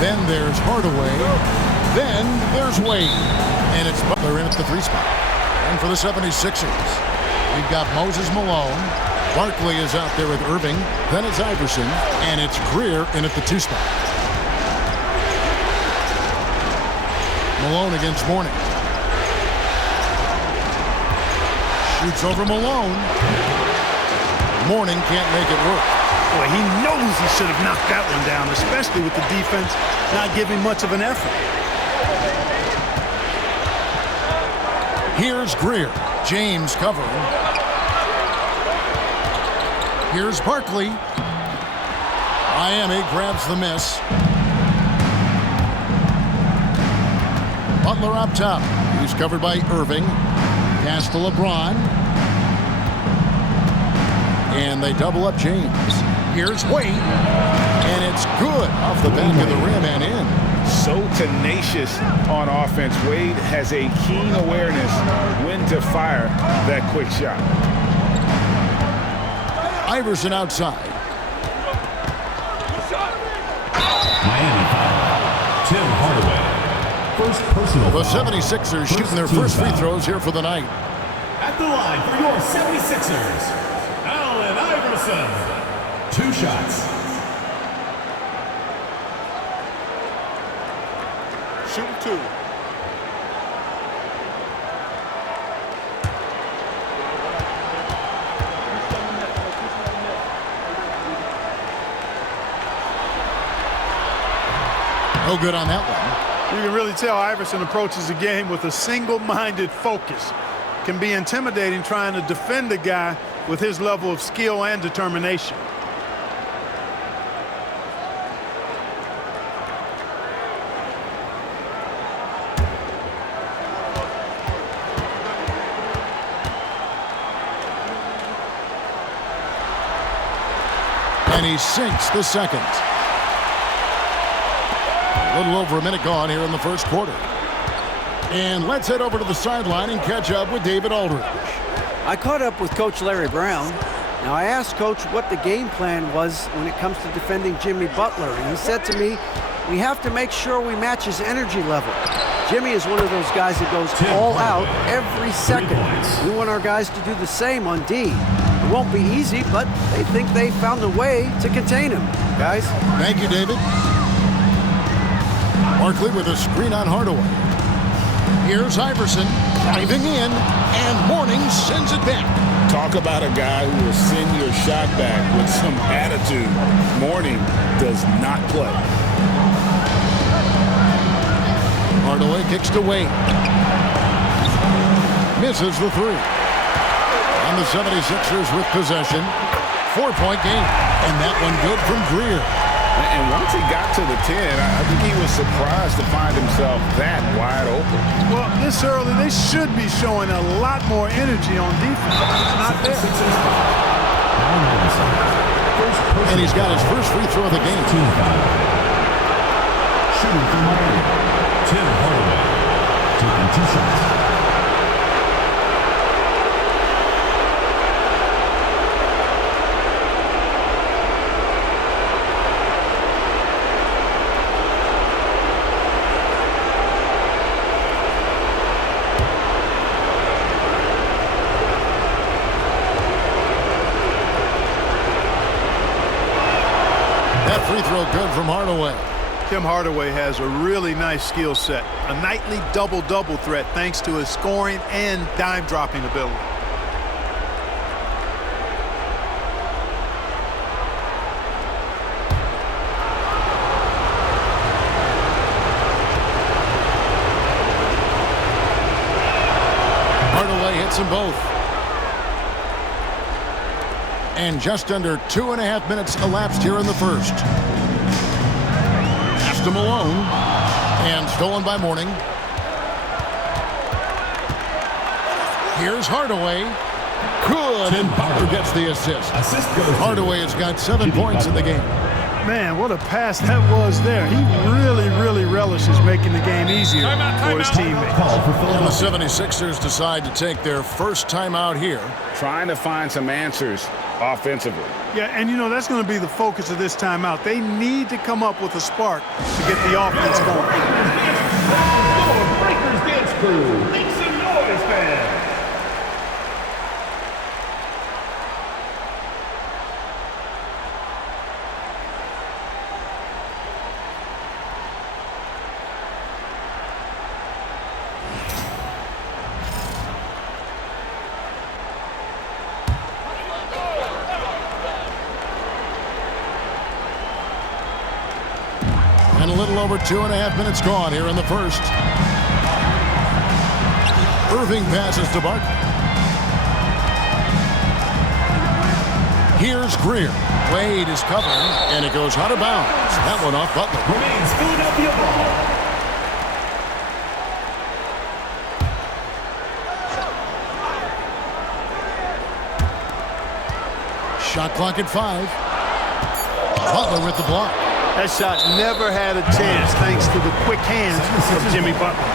Then there's Hardaway. Then there's Wade. And it's Butler in at the 3 spot. And for the 76ers, we've got Moses Malone. Barkley is out there with Irving. Then it's Iverson. And it's Greer in at the 2 spot. Malone against Mourning. Shoots over Malone. Mourning can't make it work. Boy, he knows he should have knocked that one down, especially with the defense not giving much of an effort. Here's Greer. James covering. Here's Barkley. Miami grabs the miss. Butler up top. He's covered by Irving. Pass to LeBron. And they double up James. Here's Wade. And it's good off the back of the rim and in. So tenacious on offense. Wade has a keen awareness when to fire that quick shot. Iverson outside. Miami foul. Tim Hardaway. First personal The foul. 76ers shooting their first free throws here for the night. At the line for your 76ers, Allen Iverson. 2 shots. Shooting 2. No good on that one. You can really tell Iverson approaches the game with a single-minded focus. Can be intimidating trying to defend a guy with his level of skill and determination. And he sinks the second. A little over a minute gone here in the first quarter. And let's head over to the sideline and catch up with David Aldridge. I caught up with Coach Larry Brown. Now, I asked Coach what the game plan was when it comes to defending Jimmy Butler, and he said to me, we have to make sure we match his energy level. Jimmy is one of those guys that goes all out every second. We want our guys to do the same on D. It won't be easy, but they think they found a way to contain him. Guys? Thank you, David. Barkley with a screen on Hardaway. Here's Iverson diving in, and Mourning sends it back. Talk about a guy who will send your shot back with some attitude. Mourning does not play. Hardaway kicks to Wade. Misses the 3. And the 76ers with possession. 4-point game. And that one good from Greer. And once he got to the 10, I think he was surprised to find himself that wide open. Well, this early, they should be showing a lot more energy on defense. It's not there. And he's got his first free throw of the game. Shooting from Miami, Tim Hardaway. Taking 2 shots. Free throw good from Hardaway. Tim Hardaway has a really nice skill set. A nightly double-double threat thanks to his scoring and dime-dropping ability. Hardaway hits them both. And just under 2.5 minutes elapsed here in the first. Pass to Malone. And stolen by Mourning. Here's Hardaway. Good. And Butler gets the assist. Hardaway has got 7 points in the game. Man, what a pass that was there. He really relishes making the game easier for his teammates. And the 76ers decide to take their first timeout here. Trying to find some answers offensively. Yeah, and that's going to be the focus of this timeout. They need to come up with a spark to get the offense going. Breakers Dance Crew, make some noise, fans. And a little over 2.5 minutes gone here in the first. Irving passes to Barkley. Here's Greer. Wade is covering, and it goes out of bounds. That one off Butler. Remains Philadelphia ball. Shot clock at 5. Butler with the block. That shot never had a chance thanks to the quick hands of Jimmy Butler.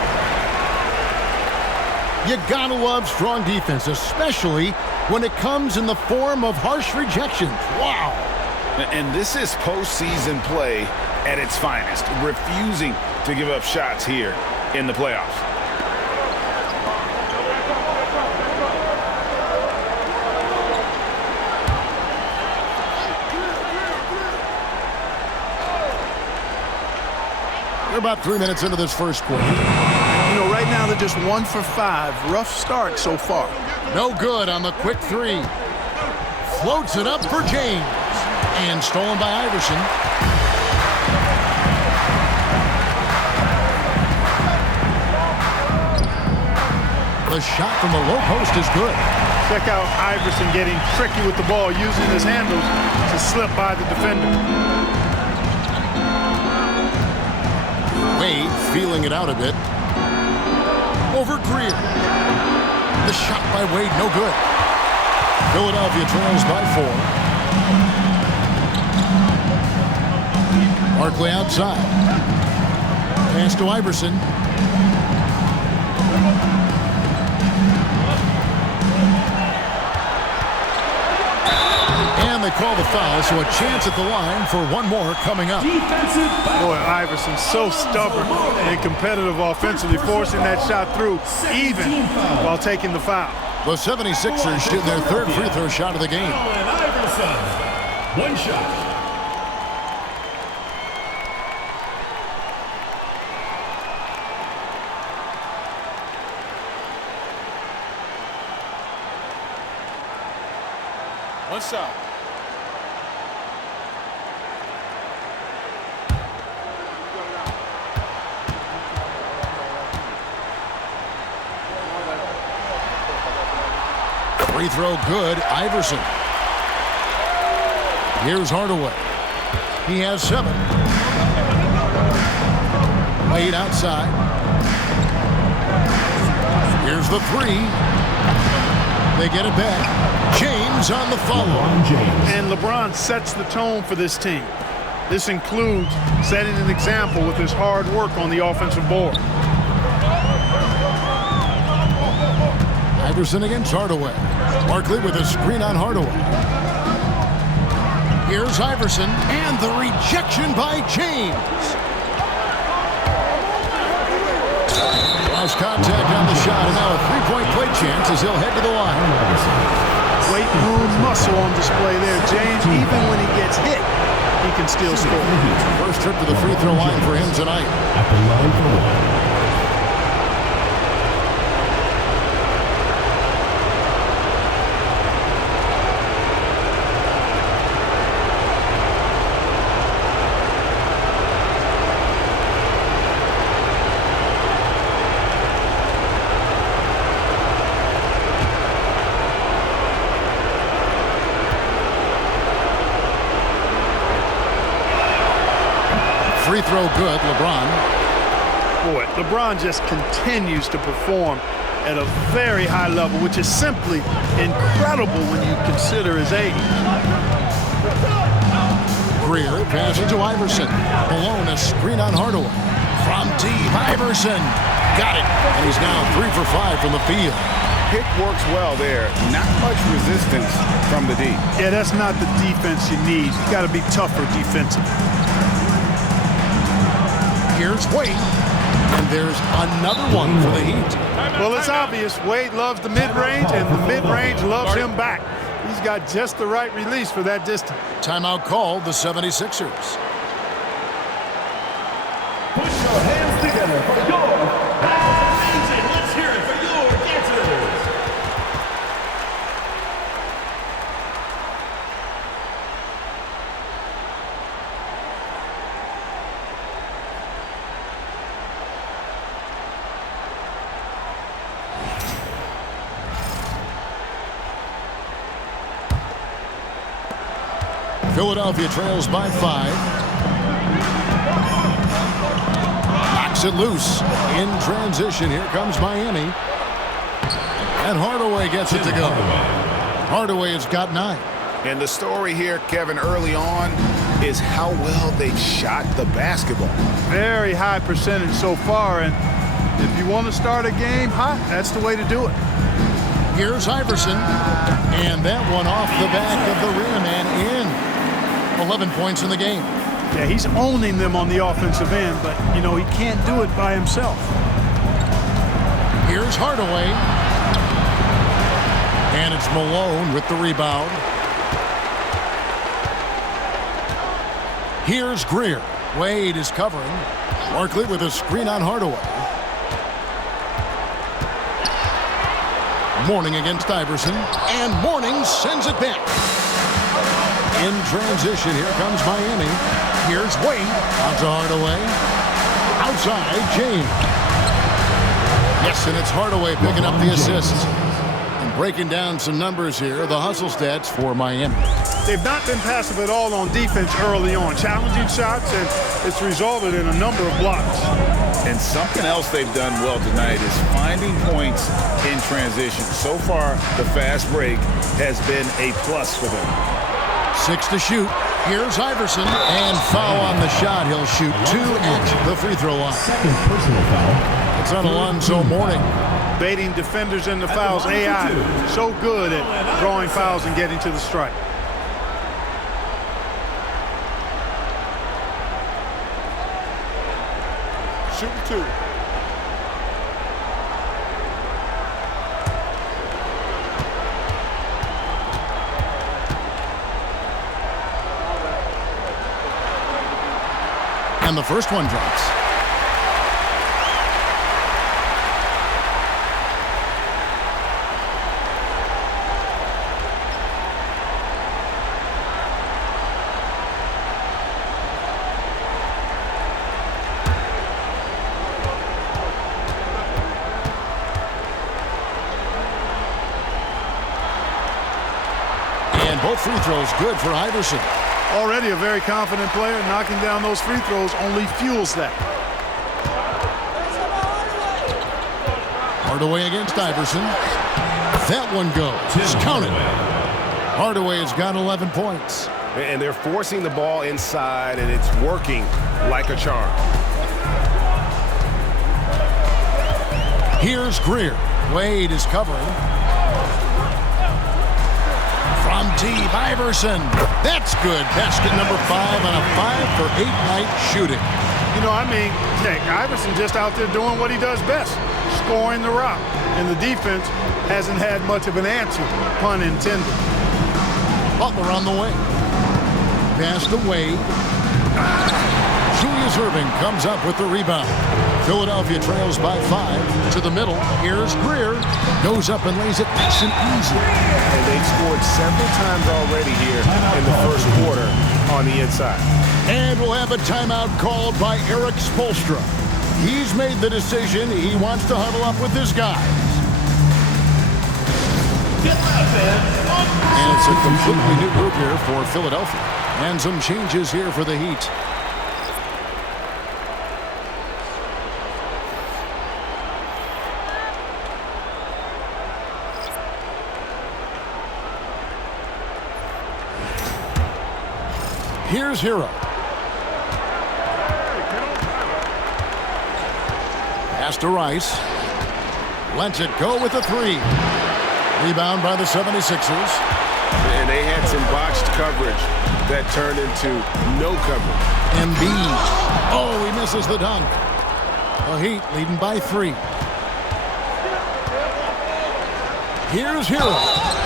You gotta love strong defense, especially when it comes in the form of harsh rejections. Wow. And this is postseason play at its finest, refusing to give up shots here in the playoffs. We're about 3 minutes into this first quarter. Right now they're just 1 for 5. Rough start so far. No good on the quick 3. Floats it up for James. And stolen by Iverson. The shot from the low post is good. Check out Iverson getting tricky with the ball, using his handles to slip by the defender. Wade feeling it out a bit. Over Greer. The shot by Wade, no good. Philadelphia trails by 4. Barkley outside. Pass to Iverson. And they call the foul, so a chance at the line for one more coming up. Defensive foul. Boy, Iverson's so stubborn and competitive offensively, forcing that shot through even while taking the foul. The 76ers shoot their third free throw shot of the game. Allen Iverson. One shot. One shot. Free throw good. Iverson. Here's Hardaway. He has 7. Wade outside. Here's the 3. They get it back. James on the follow. And LeBron sets the tone for this team. This includes setting an example with his hard work on the offensive board. Iverson against Hardaway. Barkley with a screen on Hardaway. Here's Iverson, and the rejection by James. Lost contact on the shot, and now a three-point play chance as he'll head to the line. Weight room muscle on display there. James, even when he gets hit, he can still score. First trip to the free throw line for him tonight. At the line for one. Free throw good, LeBron. Boy, LeBron just continues to perform at a very high level, which is simply incredible when you consider his age. Greer passes to Iverson. Malone, a screen on Hardaway. From deep, Iverson. Got it. And he's now 3 for 5 from the field. pick works well there. Not much resistance from the D. Yeah, that's not the defense you need. You got to be tougher defensively. Here's Wade, and there's another one for the Heat. Well, it's obvious. Wade loves the mid-range, and the mid-range loves him back. He's got just the right release for that distance. Timeout called the 76ers. Put your hands together for your amazing. Let's hear it for your dancers. Philadelphia trails by 5. Knocks it loose in transition. Here comes Miami. And Hardaway gets it to go. Hardaway has got 9. And the story here, Kevin, early on is how well they've shot the basketball. Very high percentage so far, and if you want to start a game hot, that's the way to do it. Here's Iverson. And that one off the back of the rim and in. 11 points in the game. Yeah, he's owning them on the offensive end, but, you know, he can't do it by himself. Here's Hardaway. And it's Malone with the rebound. Here's Greer. Wade is covering. Barkley with a screen on Hardaway. Mourning against Iverson. And Mourning sends it back. In transition, here comes Miami. Here's Wade. On to Hardaway. Outside, James. Yes, and it's Hardaway picking up the assist. And breaking down some numbers here, the hustle stats for Miami. They've not been passive at all on defense early on. Challenging shots, and it's resulted in a number of blocks. And something else they've done well tonight is finding points in transition. So far, the fast break has been a plus for them. 6 to shoot. Here's Iverson, and foul on the shot. He'll shoot 2 at the free throw line. Second personal foul. It's on Alonzo Mourning. Baiting defenders into fouls. AI so good at drawing fouls and getting to the strike. Shooting 2. And the first one drops. And both free throws good for Iverson. Already a very confident player. Knocking down those free throws only fuels that. Hardaway against Iverson. That one goes. Count it. Hardaway has got 11 points. And they're forcing the ball inside, and it's working like a charm. Here's Greer. Wade is covering. From deep, Iverson. That's good. Basket number 5 on a 5-for-8 night shooting. You know, I mean, heck, Iverson just out there doing what he does best, scoring the rock. And the defense hasn't had much of an answer, pun intended. Butler on the way. Pass to Wade. Julius Erving comes up with the rebound. Philadelphia trails by 5 to the middle. Here's Greer. Goes up and lays it nice and easy. And they've scored several times already here in the first quarter on the inside. And we'll have a timeout called by Eric Spoelstra. He's made the decision. He wants to huddle up with his guys. And it's a completely new group here for Philadelphia. And some changes here for the Heat. Here's Hero. Pass to Rice. Lets it go with a 3. Rebound by the 76ers. And they had some botched coverage that turned into no coverage. Embiid. Oh, he misses the dunk. The Heat leading by 3. Here's Hero.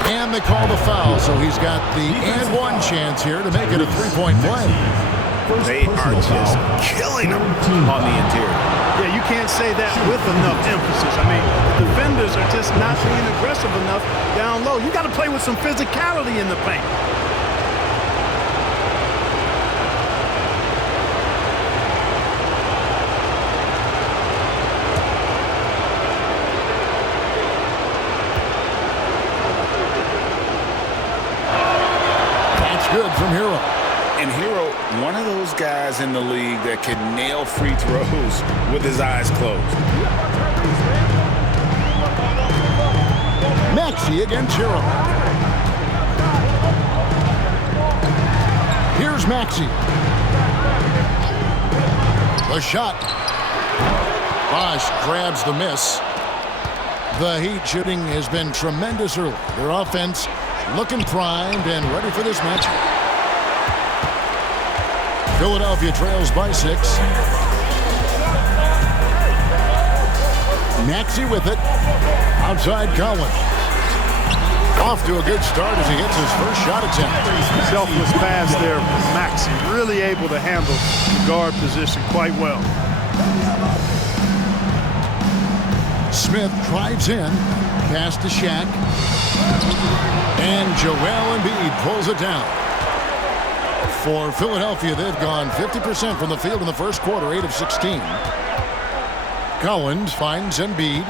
And they call the foul, so he's got the and one chance here to make it a 3-point play. They are just killing them on the interior. Yeah, you can't say that with enough emphasis. I mean, defenders are just not being aggressive enough down low. You got to play with some physicality in the paint. That's good from Hero. And Hero, one of those guys in the league that can nail free throws with his eyes closed. Maxey against Hero. Here's Maxey. The shot. Bosch grabs the miss. The Heat shooting has been tremendous early. Their offense looking primed and ready for this match. Philadelphia trails by 6. Maxey with it. Outside Collins. Off to a good start as he hits his first shot attempt. Selfless pass there from Maxey. Really able to handle the guard position quite well. Smith drives in. Pass to Shaq. And Joel Embiid pulls it down. For Philadelphia, they've gone 50% from the field in the first quarter, 8 of 16. Collins finds Embiid.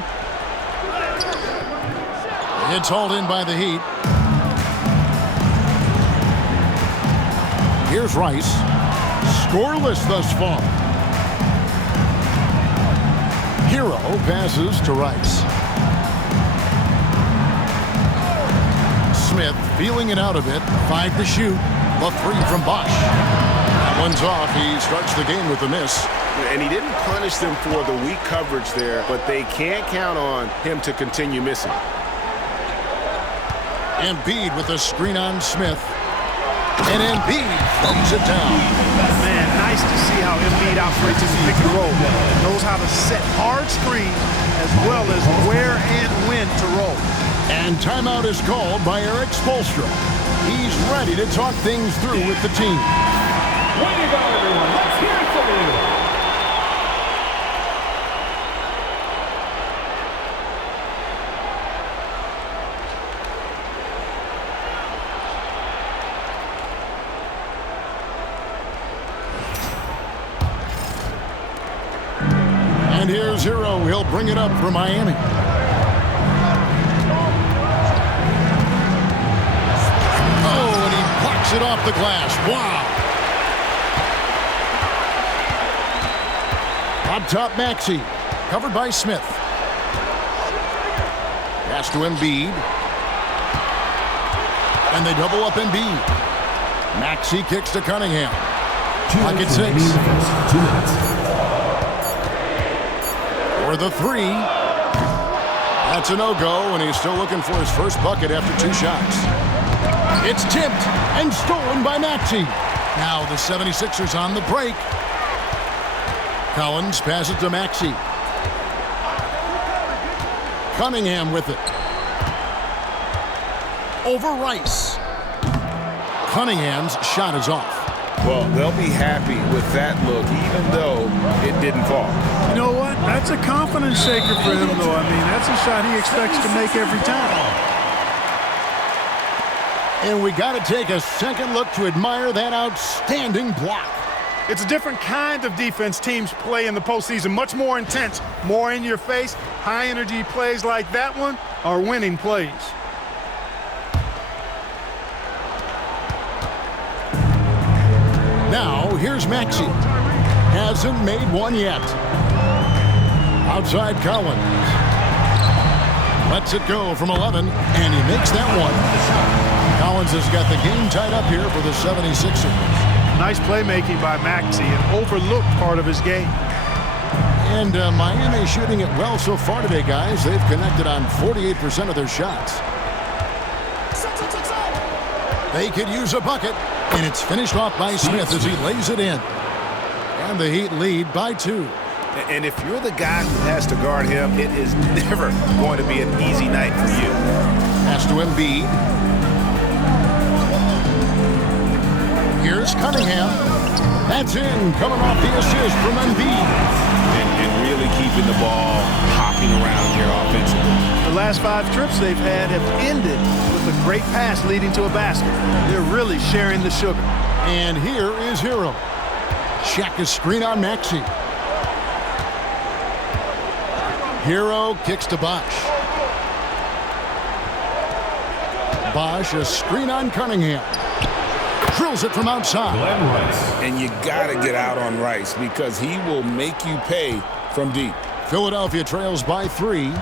It's hauled in by the Heat. Here's Rice. Scoreless thus far. Hero passes to Rice. Smith feeling it out a bit. 5 to shoot. The 3 from Bosch. That one's off. He starts the game with a miss. And he didn't punish them for the weak coverage there, but they can't count on him to continue missing. Embiid with a screen on Smith. And Embiid throws it down. Man, nice to see how Embiid operates in the pick and roll. Knows how to set hard screens as well as where and when to roll. And timeout is called by Eric Spoelstra. He's ready to talk things through with the team. Way to go, everyone. Let's hear it from you. And here's Hero. He'll bring it up for Miami. It off the glass. Wow. Up top, Maxey. Covered by Smith. Pass to Embiid. And they double up Embiid. Maxey kicks to Cunningham. Pocket 6. For the 3. That's a no-go, and he's still looking for his first bucket after 2 shots. It's tipped and stolen by Maxey. Now the 76ers on the break. Collins passes to Maxey. Cunningham with it. Over Rice. Cunningham's shot is off. Well, they'll be happy with that look, even though it didn't fall. You know what? That's a confidence shaker for him, though. I mean, that's a shot he expects to make every time. And we got to take a second look to admire that outstanding block. It's a different kind of defense teams play in the postseason. Much more intense, more in your face. High energy plays like that one are winning plays. Now, here's Maxey. Hasn't made one yet. Outside Collins. Lets it go from 11, and he makes that one. Collins has got the game tied up here for the 76ers. Nice playmaking by Maxey, an overlooked part of his game. And Miami shooting it well so far today, guys. They've connected on 48% of their shots. They could use a bucket, and it's finished off by Smith as he lays it in. And the Heat lead by 2. And if you're the guy who has to guard him, it is never going to be an easy night for you. Pass to Embiid. Here's Cunningham. That's in, coming off the assist from Embiid. And really keeping the ball hopping around here offensively. The last 5 trips they've had have ended with a great pass leading to a basket. They're really sharing the sugar. And here is Hero. Check a screen on Maxey. Hero kicks to Bosh. Bosh, a screen on Cunningham. Drills it from outside. And you got to get out on Rice because he will make you pay from deep. Philadelphia trails by 3.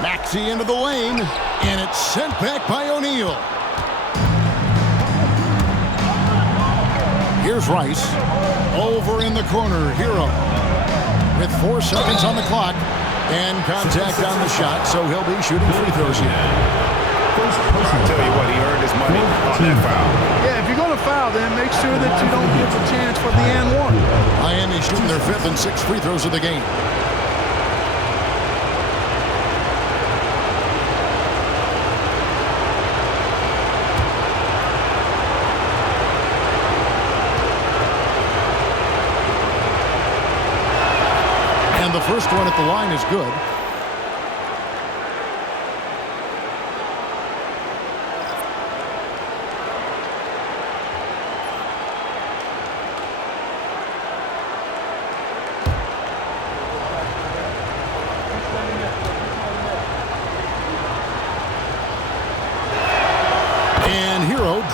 Maxey into the lane, and it's sent back by O'Neal. Here's Rice. Over in the corner, Hero. With 4 seconds on the clock, and contact on the shot, so he'll be shooting free throws here. I'll tell you what, he earned his money on that foul. Yeah, if you're going to foul, then make sure that you don't give a chance for the and one. Miami shooting their 5th and 6th free throws of the game. And the first one at the line is good.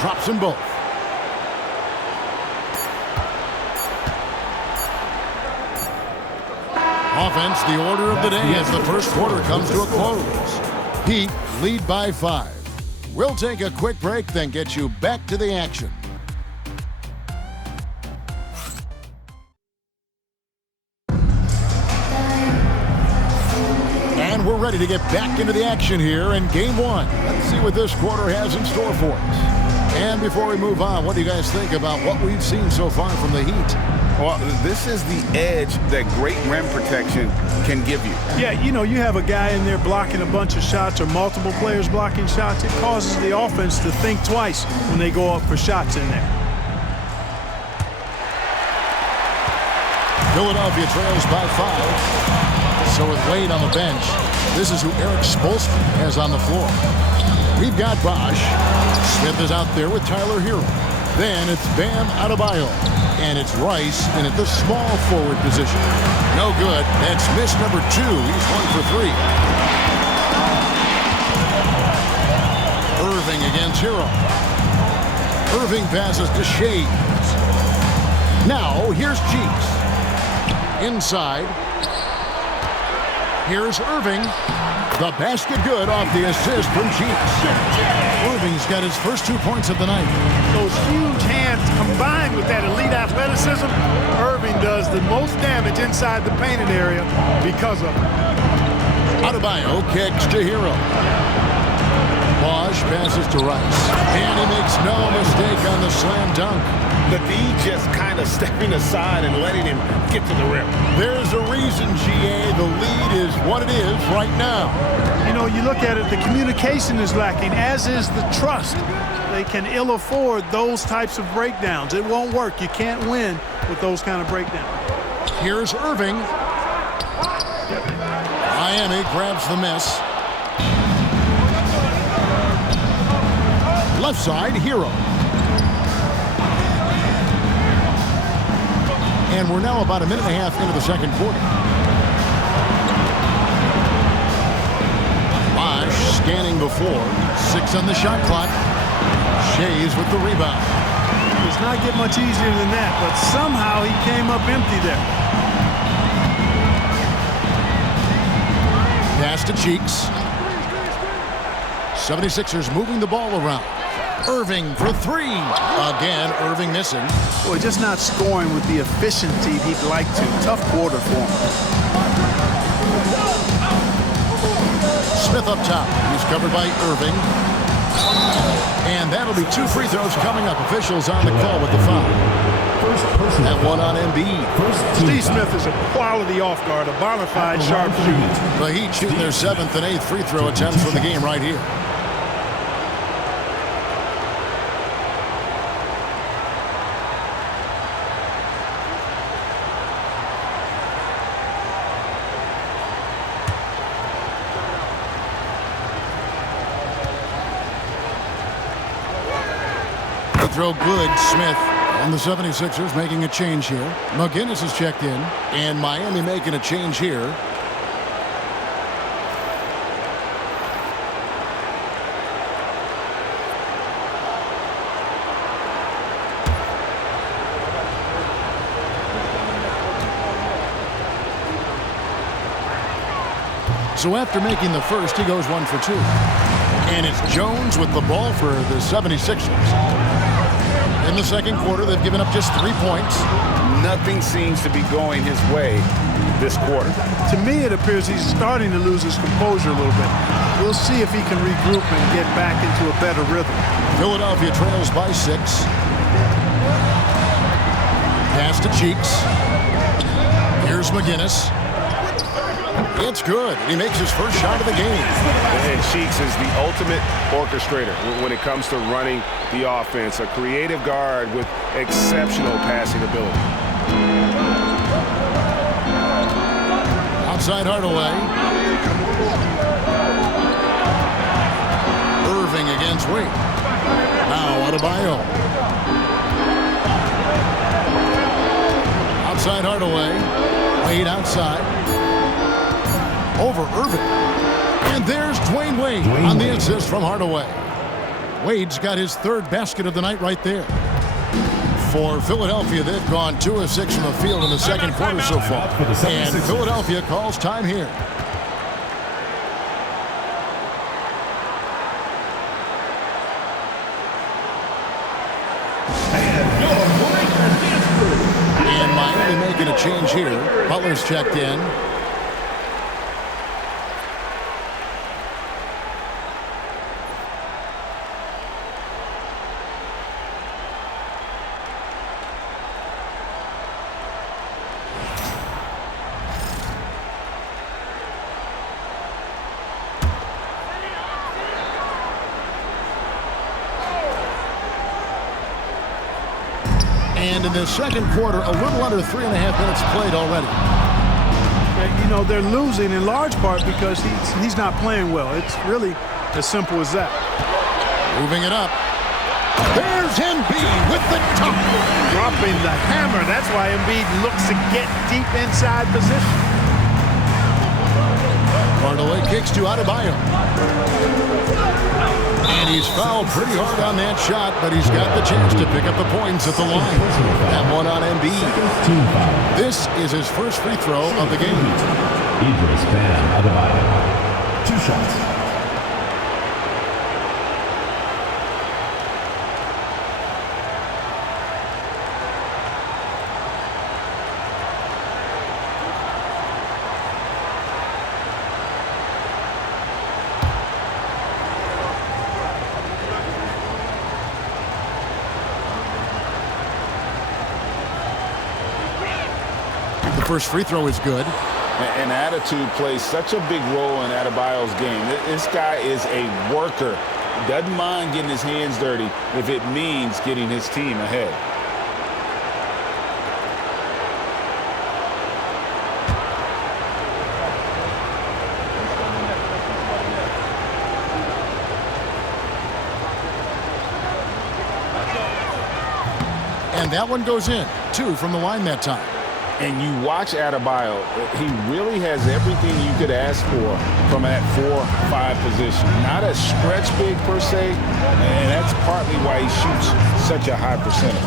Drops them both. Offense, the order of the day as the first quarter comes to a close. Heat lead by 5. We'll take a quick break, then get you back to the action. And we're ready to get back into the action here in Game 1. Let's see what this quarter has in store for us. And before we move on, what do you guys think about what we've seen so far from the Heat? Well, this is the edge that great rim protection can give you. Yeah, you know, you have a guy in there blocking a bunch of shots or multiple players blocking shots. It causes the offense to think twice when they go up for shots in there. Philadelphia trails by 5. So with Wade on the bench, this is who Eric Spoelstra has on the floor. We've got Bosh. Smith is out there with Tyler Hero. Then it's Bam Adebayo. And it's Rice in at the small forward position. No good. That's miss number 2. He's 1 for 3. Irving against Hero. Irving passes to Shades. Now here's Cheeks. Inside. Here's Irving. The basket good off the assist from Cheeks. Irving's got his first 2 points of the night. Those huge hands combined with that elite athleticism, Irving does the most damage inside the painted area because of it. Adebayo kicks to Hero. Bosh passes to Rice. And he makes no mistake on the slam dunk. The D just kind of stepping aside and letting him get to the rim. There's a reason, GA, the lead is what it is right now. You know, you look at it, the communication is lacking, as is the trust. They can ill afford those types of breakdowns. It won't work. You can't win with those kind of breakdowns. Here's Irving. Miami grabs the miss. Left side, Hero. And we're now about a minute and a half into the second quarter. Bosh scanning the floor. 6 on the shot clock. Shays with the rebound. Does not get much easier than that, but somehow he came up empty there. Pass to Cheeks. 76ers moving the ball around. Irving for 3. Again, Irving missing. Boy, just not scoring with the efficiency he'd like to. Tough quarter for him. Smith up top. He's covered by Irving. And that'll be 2 free throws coming up. Officials on the call with the foul. That one on Embiid. Steve Smith is a quality off guard, a bona fide sharpshooter. The Heat shooting their 7th and 8th free throw attempts for the game right here. Throw good. Smith and the 76ers making a change here. McGinnis is checked in, and Miami making a change here. So after making the first, he goes 1 for 2. And it's Jones with the ball for the 76ers. In the second quarter, they've given up just 3 points. Nothing seems to be going his way this quarter. To me, it appears he's starting to lose his composure a little bit. We'll see if he can regroup and get back into a better rhythm. Philadelphia trails by 6. Pass to Cheeks. Here's McGinnis. It's good. He makes his first shot of the game. And Cheeks is the ultimate orchestrator when it comes to running the offense. A creative guard with exceptional passing ability. Outside Hardaway. Irving against Wade. Now Adebayo. Outside Hardaway. Wade outside. Over Irving. And there's Dwayne Wade on the assist from Hardaway. Wade's got his 3rd basket of the night right there. For Philadelphia, they've gone 2 of 6 from the field in the second quarter so far. And Philadelphia calls time here. And Miami making a change here. Butler's checked in. And in the second quarter, a little under 3.5 minutes played already. You know, they're losing in large part because he's not playing well. It's really as simple as that. Moving it up. There's Embiid with the top. Dropping the hammer. That's why Embiid looks to get deep inside position. Hardaway kicks to Adebayo. And he's fouled pretty hard on that shot, but he's got the chance to pick up the points at the line. That one on Embiid. This is his first free throw of the game. Idris Bam Adebayo. 2 shots. First free throw is good. And attitude plays such a big role in Adebayo's game. This guy is a worker. Doesn't mind getting his hands dirty if it means getting his team ahead. And that one goes in. 2 from the line that time. And you watch Adebayo, he really has everything you could ask for from that 4-5 position. Not a stretch big per se, and that's partly why he shoots such a high percentage.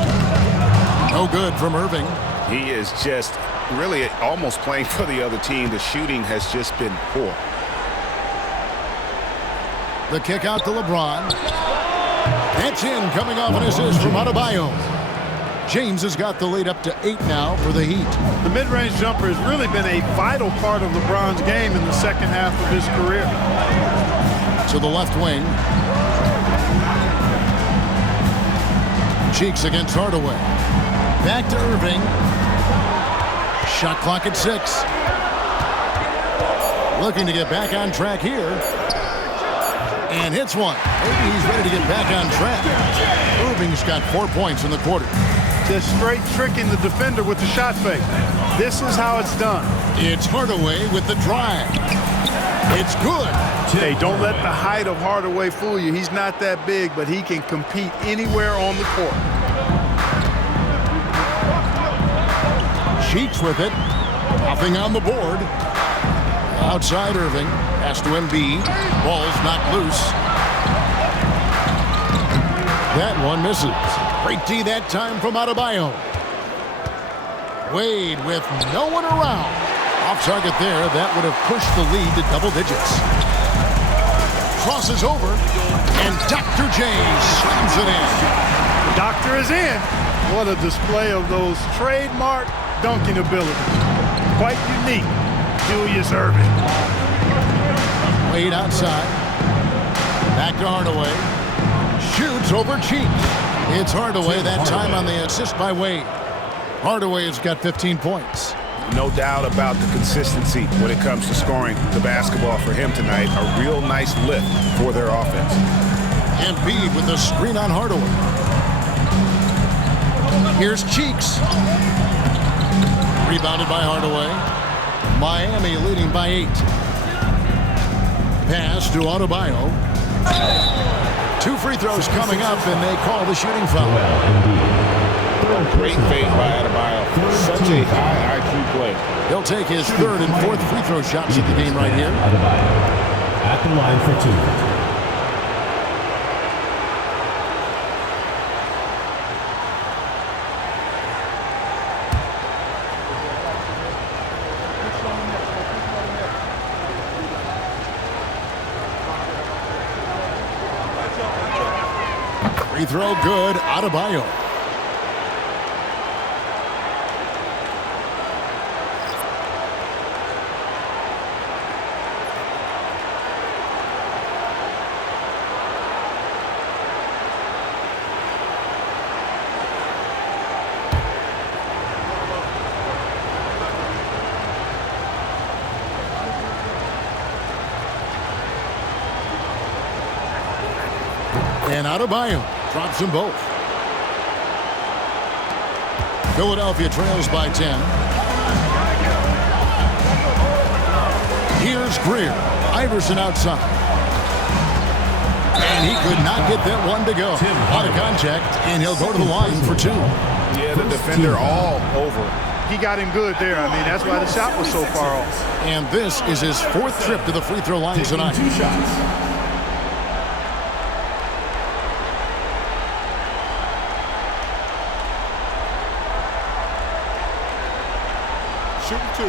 No good from Irving. He is just really almost playing for the other team. The shooting has just been poor. The kick out to LeBron. That's in, coming off an assist from Adebayo. James has got the lead up to 8 now for the Heat. The mid-range jumper has really been a vital part of LeBron's game in the second half of his career. To the left wing. Cheeks against Hardaway. Back to Irving. Shot clock at 6. Looking to get back on track here. And hits one. Maybe he's ready to get back on track. Irving's got 4 points in the quarter. Just straight tricking the defender with the shot fake. This is how it's done. It's Hardaway with the drive. It's good. Hey, don't let the height of Hardaway fool you. He's not that big, but he can compete anywhere on the court. Cheeks with it. Nothing on the board. Outside Irving. Pass to Embiid. Ball's knocked loose. That one misses. Great D that time from Adebayo. Wade with no one around. Off target there. That would have pushed the lead to double digits. Crosses over. And Dr. J slams it in. The doctor is in. What a display of those trademark dunking abilities. Quite unique. Julius Irving. Wade outside. Back to Hardaway. Shoots over Cheeks. It's Hardaway that time on the assist by Wade. Hardaway has got 15 points. No doubt about the consistency when it comes to scoring the basketball for him tonight. A real nice lift for their offense. Embiid with the screen on Hardaway. Here's Cheeks. Rebounded by Hardaway. Miami leading by 8. Pass to Adebayo. 2 free throws coming up, and they call the shooting foul. Great fade by Adebayo. Such a high IQ play. He'll take his 3rd and 4th free throw shots of the game right here. Adebayo at the line for 2. Free throw good, Adebayo. And Adebayo drops them both. Philadelphia trails by 10. Here's Greer. Iverson outside. And he could not get that one to go. Out of contact, and he'll go to the line for 2. Yeah, the defender all over. He got him good there. I mean, that's why the shot was so far off. And this is his 4th trip to the free throw line tonight. 2 shots. Shooting 2.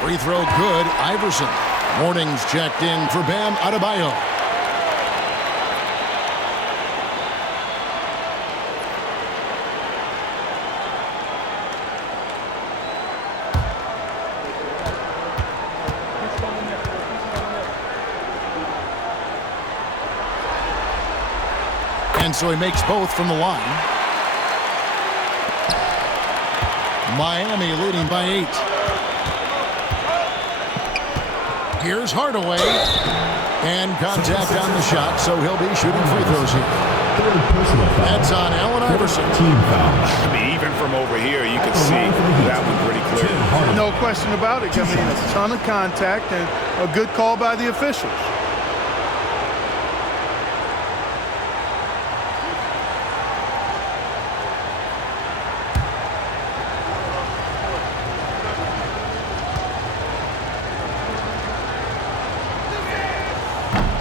Free throw good, Iverson. Morning's checked in for Bam Adebayo. And so he makes both from the line. Miami leading by 8. Here's Hardaway. And contact on the shot, so he'll be shooting free throws here. That's on Allen Iverson. I mean, even from over here, you can see that one pretty clear. No question about it. I mean, a ton of contact and a good call by the officials.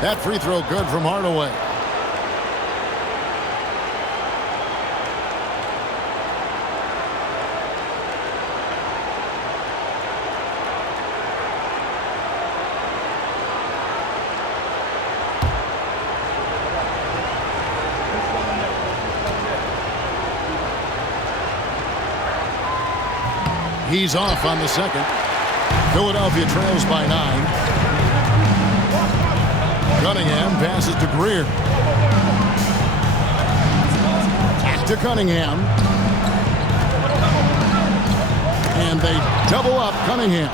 That free throw good from Hardaway. He's off on the second. Philadelphia trails by 9. Cunningham passes to Greer. Back to Cunningham. And they double up Cunningham.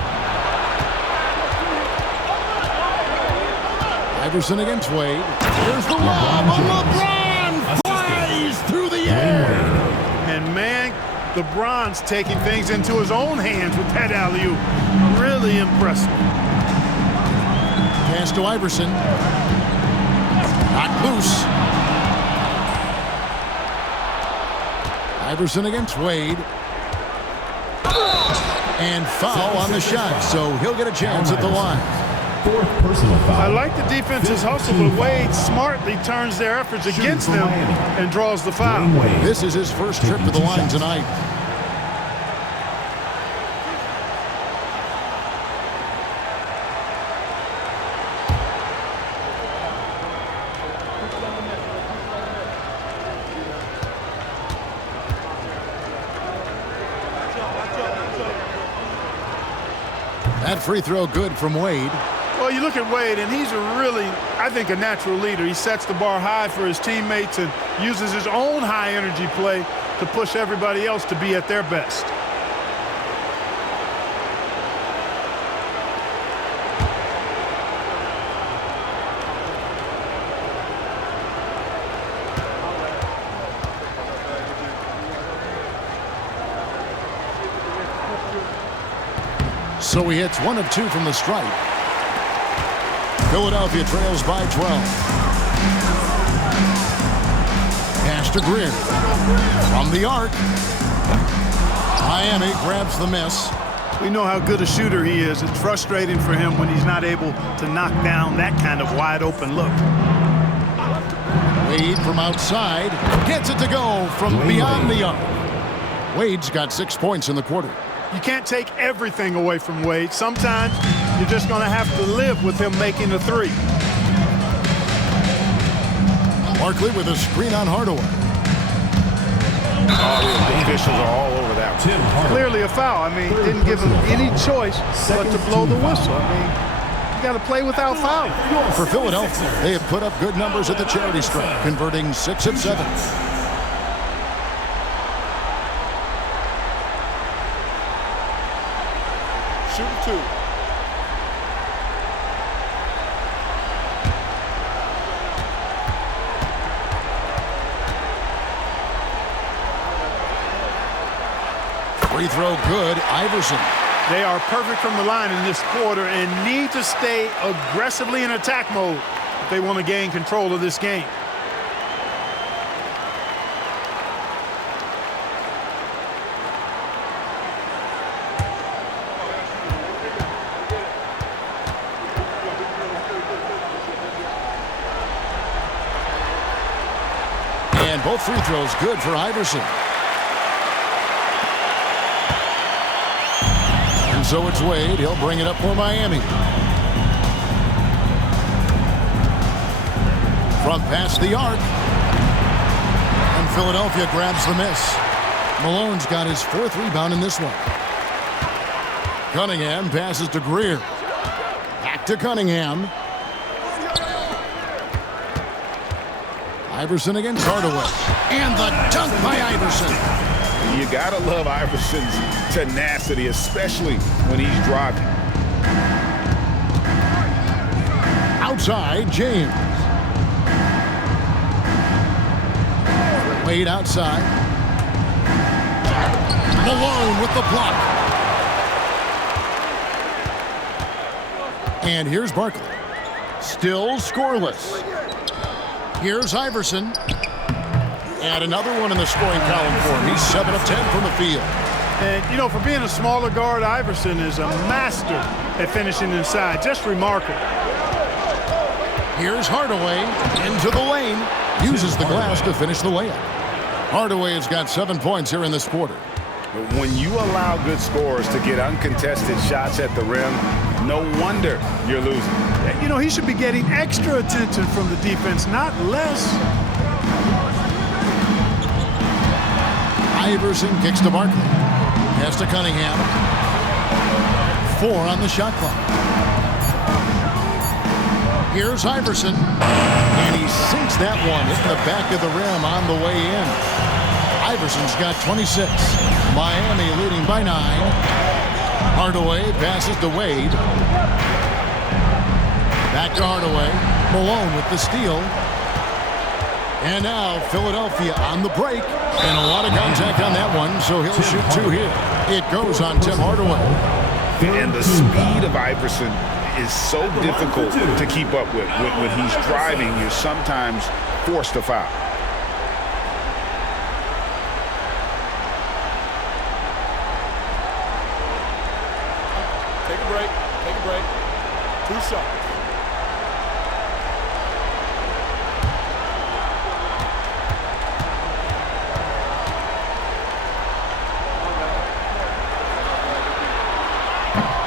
Iverson against Wade. Here's the lob. LeBron flies through the air. And man, LeBron's taking things into his own hands with that alley-oop. Really impressive. Pass to Iverson. Knocked loose. Iverson against Wade. And foul on the shot, so he'll get a chance at the line. Fourth personal foul. I like the defense's hustle, but Wade smartly turns their efforts against them and draws the foul. This is his first trip to the line tonight. That free throw good from Wade. Well, you look at Wade, and he's I think, a natural leader. He sets the bar high for his teammates and uses his own high-energy play to push everybody else to be at their best. So he hits 1 of 2 from the stripe. Philadelphia trails by 12. Pass to Greer. From the arc. Miami grabs the miss. We know how good a shooter he is. It's frustrating for him when he's not able to knock down that kind of wide-open look. Wade from outside. Gets it to go from beyond the arc. Wade's got 6 points in the quarter. You can't take everything away from Wade. Sometimes you're just going to have to live with him making a three. Barkley with a screen on Hardaway. Oh, the officials are all over that one. Clearly a foul. I mean, didn't give him any choice but to blow the whistle. I mean, you got to play without foul. For Philadelphia, they have put up good numbers at the charity stripe, converting 6 of 7. Shooting 2. Free throw good, Iverson. They are perfect from the line in this quarter and need to stay aggressively in attack mode if they want to gain control of this game. And both free throws good for Iverson. And so it's Wade. He'll bring it up for Miami. From past the arc. And Philadelphia grabs the miss. Malone's got his 4th rebound in this one. Cunningham passes to Greer. Back to Cunningham. Iverson against Hardaway. And the dunk by Iverson. You gotta love Iverson's tenacity, especially when he's driving. Outside, James. Wade outside. Malone with the block. And here's Barkley. Still scoreless. Here's Iverson. And another one in the scoring column for him. He's 7 of 10 from the field. And, you know, for being a smaller guard, Iverson is a master at finishing inside. Just remarkable. Here's Hardaway into the lane. Uses the glass to finish the layup. Hardaway has got 7 points here in this quarter. But when you allow good scorers to get uncontested shots at the rim, no wonder you're losing. You know, he should be getting extra attention from the defense, not less. Iverson kicks to Barkley. Pass to Cunningham. 4 on the shot clock. Here's Iverson. And he sinks that one, hitting the back of the rim on the way in. Iverson's got 26. Miami leading by 9. Hardaway passes to Wade. Back to Hardaway. Malone with the steal. And now Philadelphia on the break. And a lot of contact on that one, so he'll shoot 2 here. It goes on Tim Hardaway. And the speed of Iverson is so difficult to keep up with. When he's driving, you're sometimes forced to foul. Take a break. Take a break. 2 shots.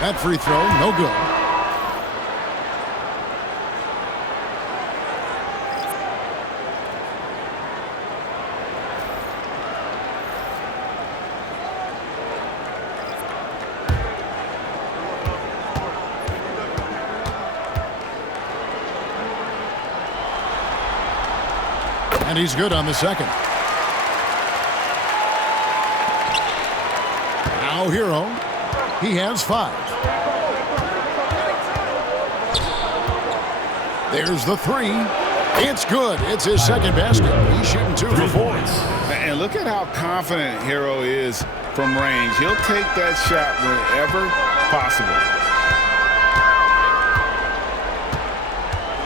That free throw, no good. And he's good on the second. Now Hero. He has 5. There's the 3. It's good. It's his second basket. He's shooting 2 for 4. And look at how confident Hero is from range. He'll take that shot whenever possible.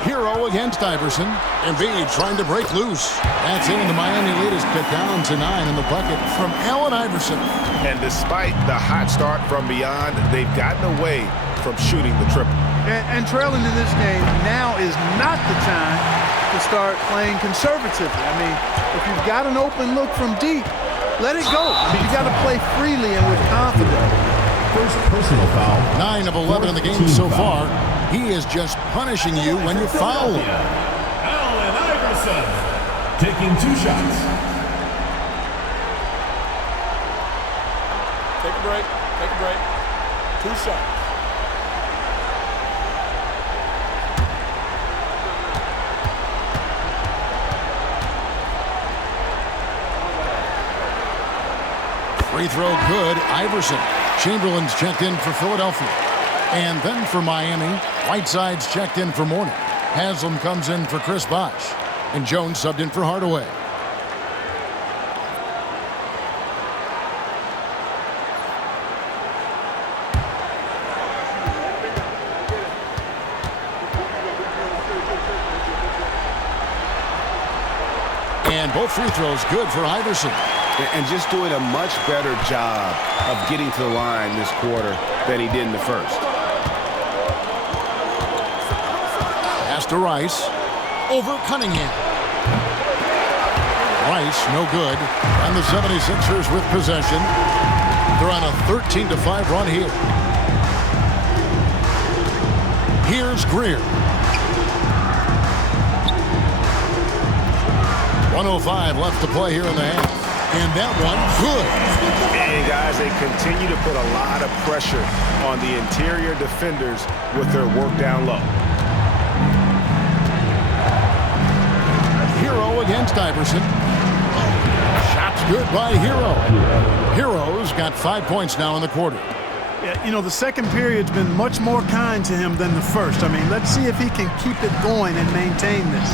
Hero against Iverson. Embiid trying to break loose. That's in. The Miami lead is cut down to 9 in the bucket from Allen Iverson. And despite the hot start from beyond, they've gotten away from shooting the triple. And trailing in this game now is not the time to start playing conservatively. I mean, if you've got an open look from deep, let it go. I mean, you got to play freely and with confidence. First personal foul. 9 of 11 in the game so far. He is just punishing you when you foul him. Allen Iverson taking 2 shots. Take a break. Take a break. 2 shots. Free throw good. Iverson. Chamberlain's checked in for Philadelphia. And then for Miami, Whiteside's checked in for Mourning. Haslam comes in for Chris Bosh. And Jones subbed in for Hardaway. And both free throws good for Iverson. And just doing a much better job of getting to the line this quarter than he did in the first. Pass to Rice. Over Cunningham. Rice, no good. And the 76ers with possession. They're on a 13-5 run here. Here's Greer. 1:05 left to play here in the half. And that one, good. And guys, they continue to put a lot of pressure on the interior defenders with their work down low. Hero against Iverson. Shots good by Hero. Hero's got 5 points now in the quarter. Yeah, you know, the second period's been much more kind to him than the first. I mean, let's see if he can keep it going and maintain this.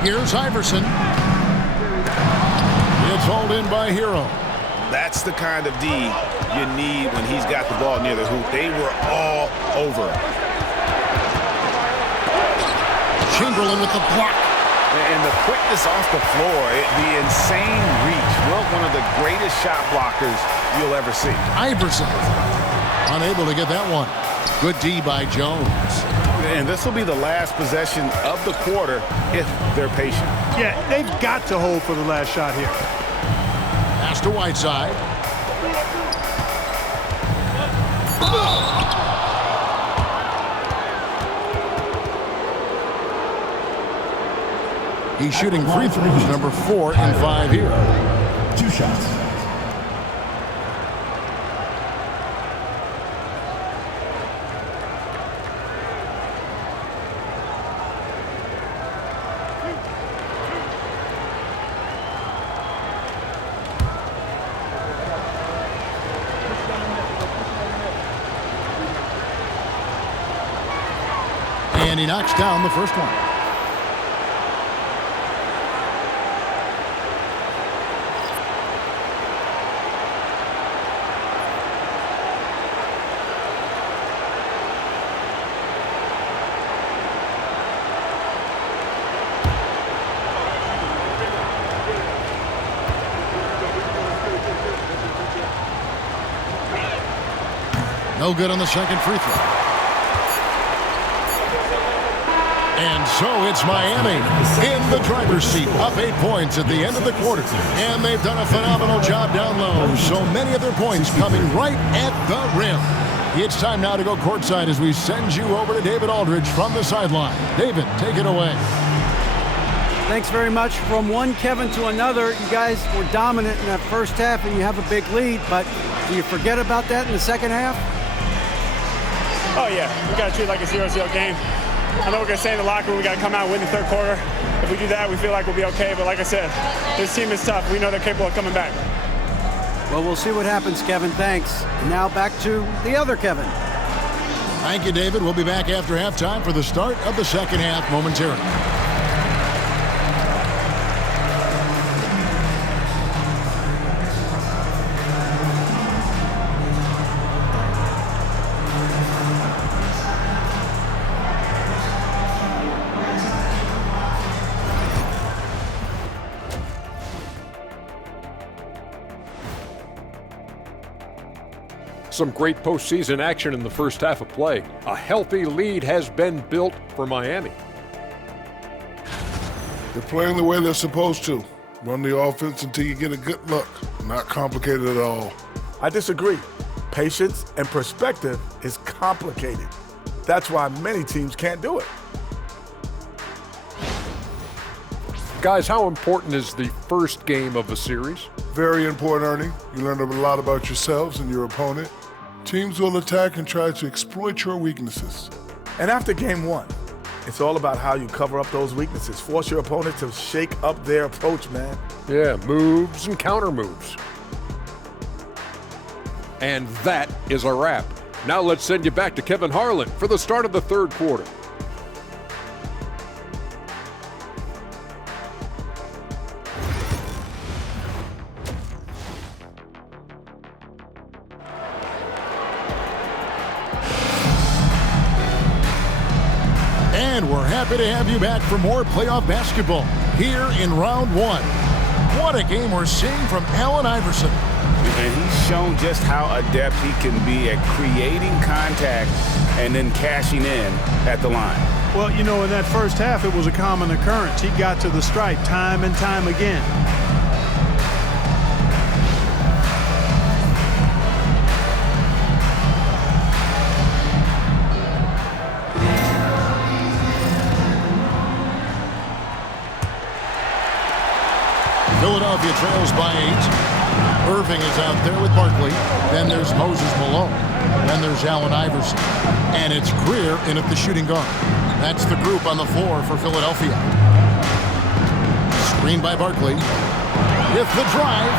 Here's Iverson. It's hauled in by Hero. That's the kind of D you need when he's got the ball near the hoop. They were all over him. Chamberlain with the block. And the quickness off the floor, the insane reach. Well, one of the greatest shot blockers you'll ever see. Iverson unable to get that one. Good D by Jones. And this will be the last possession of the quarter if they're patient. Yeah, they've got to hold for the last shot here. Pass to Whiteside. He's shooting free throws, number 4 and 5 here. 2 shots. And he knocks down the first one. No good on the second free throw. And so it's Miami in the driver's seat, up 8 points at the end of the quarter. And they've done a phenomenal job down low. So many of their points coming right at the rim. It's time now to go courtside as we send you over to David Aldridge from the sideline. David, take it away. Thanks very much. From one Kevin to another, you guys were dominant in that first half and you have a big lead, but do you forget about that in the second half? Oh, yeah. We got to treat it like a 0-0 game. I know we're going to stay in the locker room. We got to come out and win the third quarter. If we do that, we feel like we'll be okay. But like I said, this team is tough. We know they're capable of coming back. Well, we'll see what happens, Kevin. Thanks. And now back to the other Kevin. Thank you, David. We'll be back after halftime for the start of the second half momentarily. Some great postseason action in the first half of play. A healthy lead has been built for Miami. They're playing the way they're supposed to. Run the offense until you get a good look. Not complicated at all. I disagree. Patience and perspective is complicated. That's why many teams can't do it. Guys, how important is the first game of the series? Very important, Ernie. You learn a lot about yourselves and your opponent. Teams will attack and try to exploit your weaknesses. And after game one, it's all about how you cover up those weaknesses. Force your opponent to shake up their approach, man. Yeah, moves and counter moves. And that is a wrap. Now let's send you back to Kevin Harlan for the start of the third quarter. And we're happy to have you back for more playoff basketball here in round one. What a game we're seeing from Allen Iverson. And he's shown just how adept he can be at creating contact and then cashing in at the line. Well, you know, in that first half, it was a common occurrence. He got to the stripe time and time again. Philadelphia trails by 8. Irving is out there with Barkley. Then there's Moses Malone. Then there's Allen Iverson. And it's Greer in at the shooting guard. That's the group on the floor for Philadelphia. Screen by Barkley. With the drive.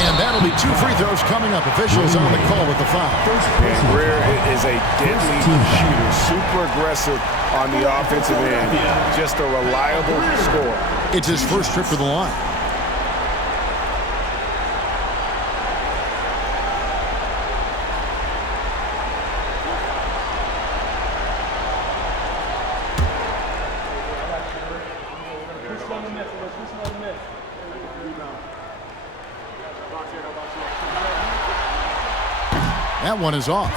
And that'll be 2 free throws coming up. Officials on the call with the foul. And Greer is a deadly shooter. Super aggressive on the offensive end. Just a reliable scorer. It's his first trip to the line. That one is off.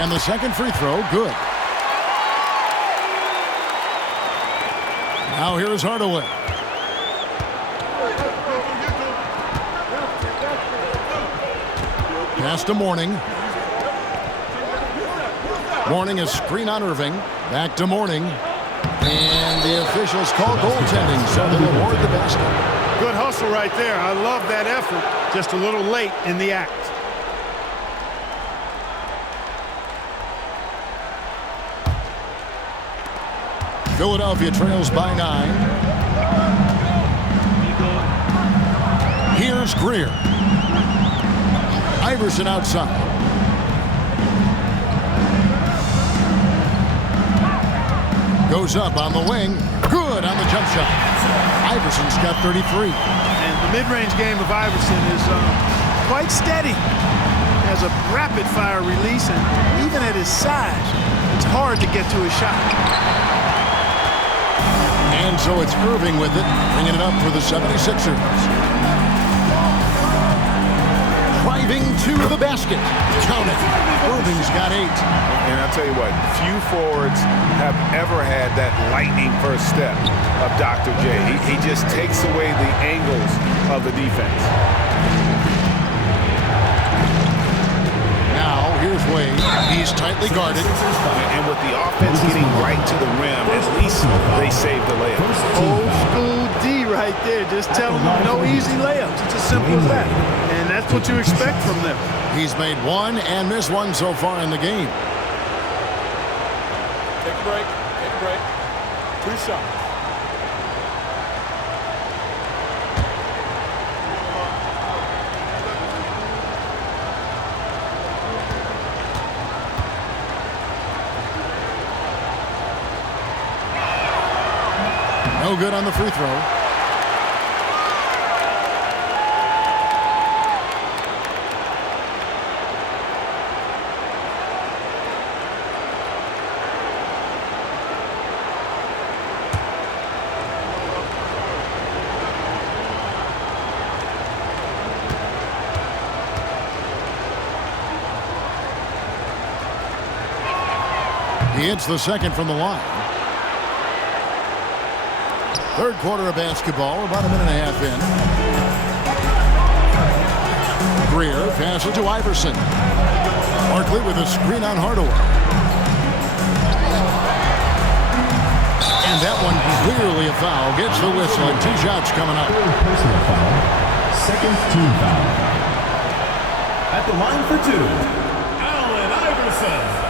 And the second free throw, good. Now here is Hardaway. Pass to Mourning. Mourning is screen on Irving. Back to Mourning. And the officials call goaltending, so they'll award the basket. Good hustle right there. I love that effort. Just a little late in the act. Philadelphia trails by 9. Here's Greer. Iverson outside. Goes up on the wing. Good on the jump shot. Iverson's got 33. And the mid-range game of Iverson is quite steady. Has a rapid-fire release, and even at his size, it's hard to get to his shot. And so it's Irving with it, bringing it up for the 76ers. Driving to the basket. Count it. Irving's got 8. And I'll tell you what, few forwards have ever had that lightning first step of Dr. J. He just takes away the angles of the defense. Now, here's Wade. He's tightly guarded. And with the offense getting right to the rim, at least they saved the layup. Old school D right there. Just telling them no easy layups. It's as simple as that. And that's what you expect from them. He's made 1 and missed 1 so far in the game. Take a break. Take a break. 2 shots. No good on the free throw. He hits the second from the line. Third quarter of basketball, we're about a minute and a half in. Greer passes to Iverson. Barkley with a screen on Hardaway. And that one clearly a foul. Gets the whistle and 2 shots coming up. Personal foul. Second team foul. At the line for 2, Allen Iverson.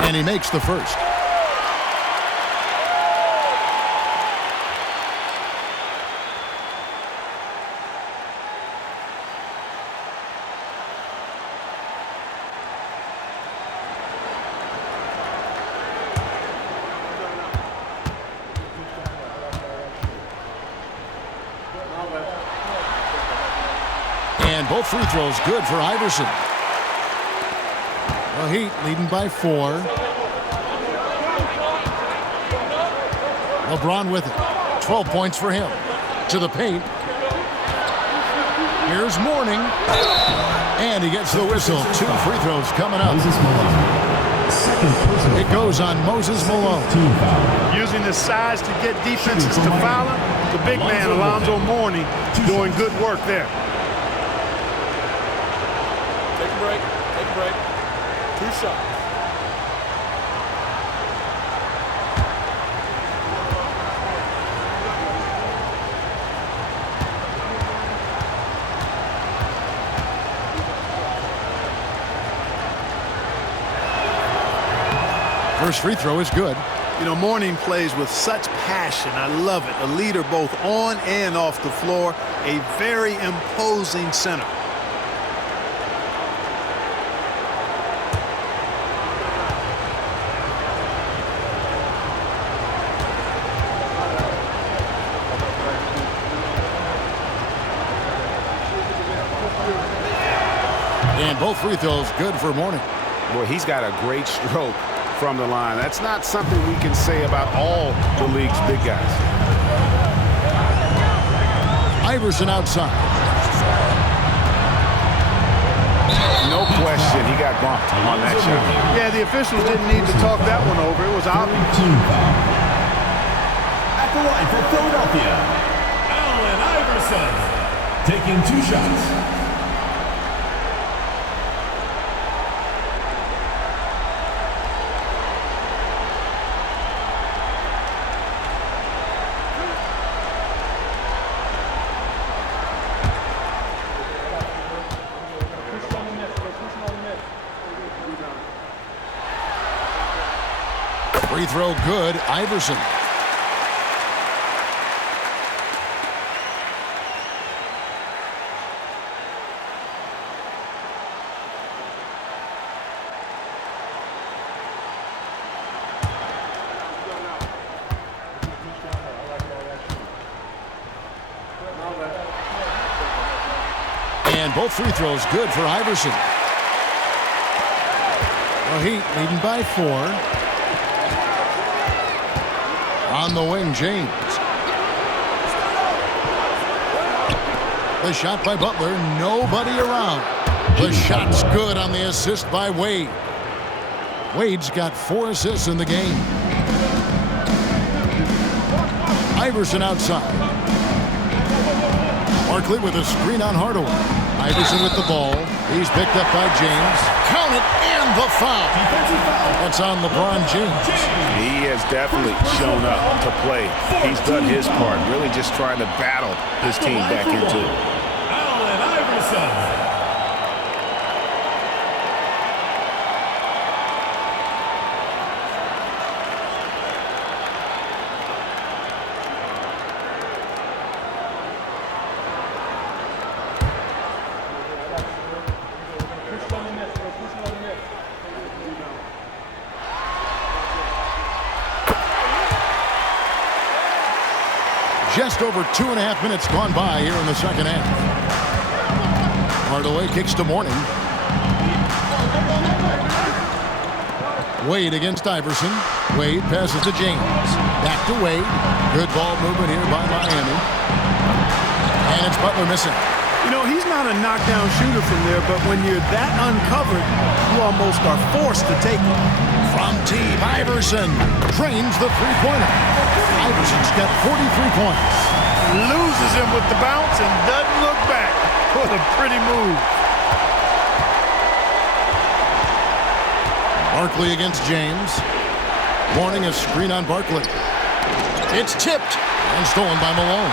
And he makes the first. And both free throws good for Iverson. The Heat leading by 4. LeBron with it. 12 points for him. To the paint. Here's Mourning. And he gets the whistle. 2 free throws coming up. It goes on Moses Malone. Using his size to get defenses to foul him. The big man, Alonzo Mourning, doing good work there. Take a break. Take a break. 2 shots. First free throw is good. You know, Mourning plays with such passion. I love it. A leader both on and off the floor. A very imposing center. And both free throws good for Mourning. Boy, he's got a great stroke from the line. That's not something we can say about all the league's big guys. Iverson outside. No question, he got bumped on that shot. Yeah, the officials didn't need to talk that one over. It was obvious. At the line for Philadelphia, Allen Iverson, taking 2 shots. Free throw good, Iverson. And both free throws good for Iverson. The Heat leading by 4. On the wing, James. The shot by Butler, nobody around. The shot's good on the assist by Wade. Wade's got 4 assists in the game. Iverson outside. Barkley with a screen on Hardaway. Iverson with the ball. He's picked up by James. Count it, and the foul. That's on LeBron James. He has definitely shown up to play. He's done his part, really just trying to battle his team back into it. Allen Iverson. Just over 2.5 minutes gone by here in the second half. Hardaway kicks to Morning. Wade against Iverson. Wade passes to James. Back to Wade. Good ball movement here by Miami. And it's Butler missing. You know, he's not a knockdown shooter from there, but when you're that uncovered, you almost are forced to take it. From deep, Iverson drains the three-pointer. Iverson's got 43 points. Loses him with the bounce and doesn't look back. What a pretty move. Barkley against James. Morning a screen on Barkley. It's tipped and stolen by Malone.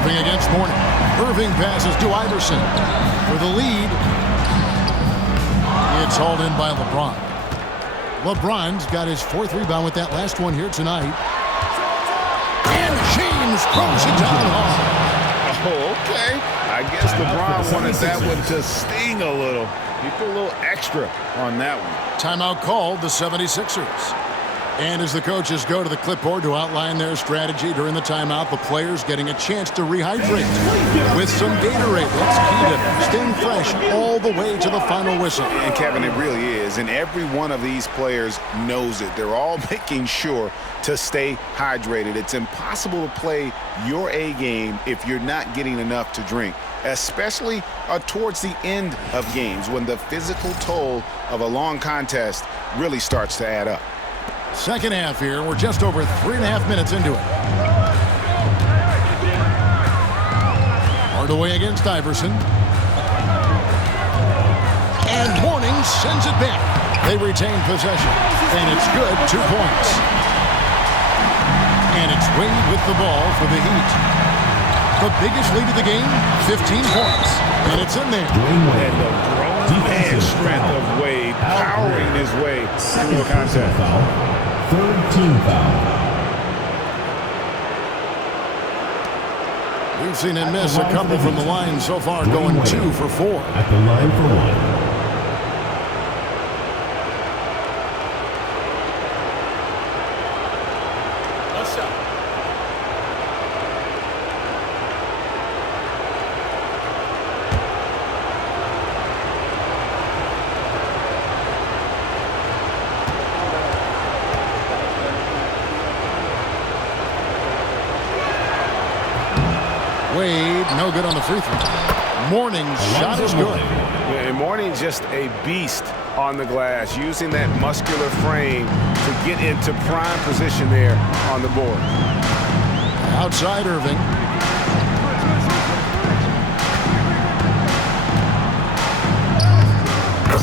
Irving against Morning. Irving passes to Iverson for the lead. It's hauled in by LeBron. LeBron's got his 4th rebound with that last one here tonight. And James throws it down hard. Oh, okay. I guess LeBron wanted that one to sting a little. He put a little extra on that one. Timeout called, the 76ers. And as the coaches go to the clipboard to outline their strategy during the timeout, the players getting a chance to rehydrate with some Gatorade. That's key to staying fresh all the way to the final whistle. And Kevin, it really is. And every one of these players knows it. They're all making sure to stay hydrated. It's impossible to play your A game if you're not getting enough to drink, especially towards the end of games when the physical toll of a long contest really starts to add up. Second half here. We're just over 3.5 minutes into it. Hardaway against Iverson. And Morning sends it back. They retain possession. And it's good. 2 points. And it's Wade with the ball for the Heat. The biggest lead of the game, 15 points. And it's in there. And the grown-man strength of Wade powering his way through the contest. 3rd team foul. We've seen him miss a couple from the line so far, going 2 for 4. At the line for 1. Wade, no good on the free throw. Mourning's shot is good. And Mourning just a beast on the glass, using that muscular frame to get into prime position there on the board. Outside Irving.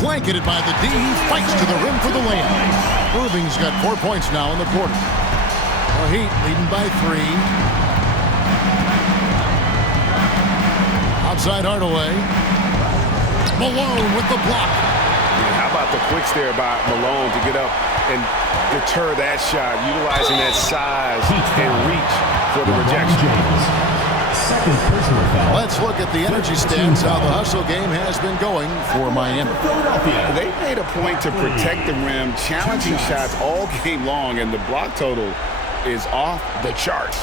Blanketed by the D, fights to the rim for the layup. Irving's got 4 points now in the quarter. The Heat leading by 3. Outside Hardaway. Malone with the block. How about the quicks there by Malone to get up and deter that shot, utilizing that size and reach for the rejection. Second personal foul. Let's look at the energy stats, how the hustle game has been going for Miami. They made a point to protect the rim, challenging shots all game long, and the block total is off the charts.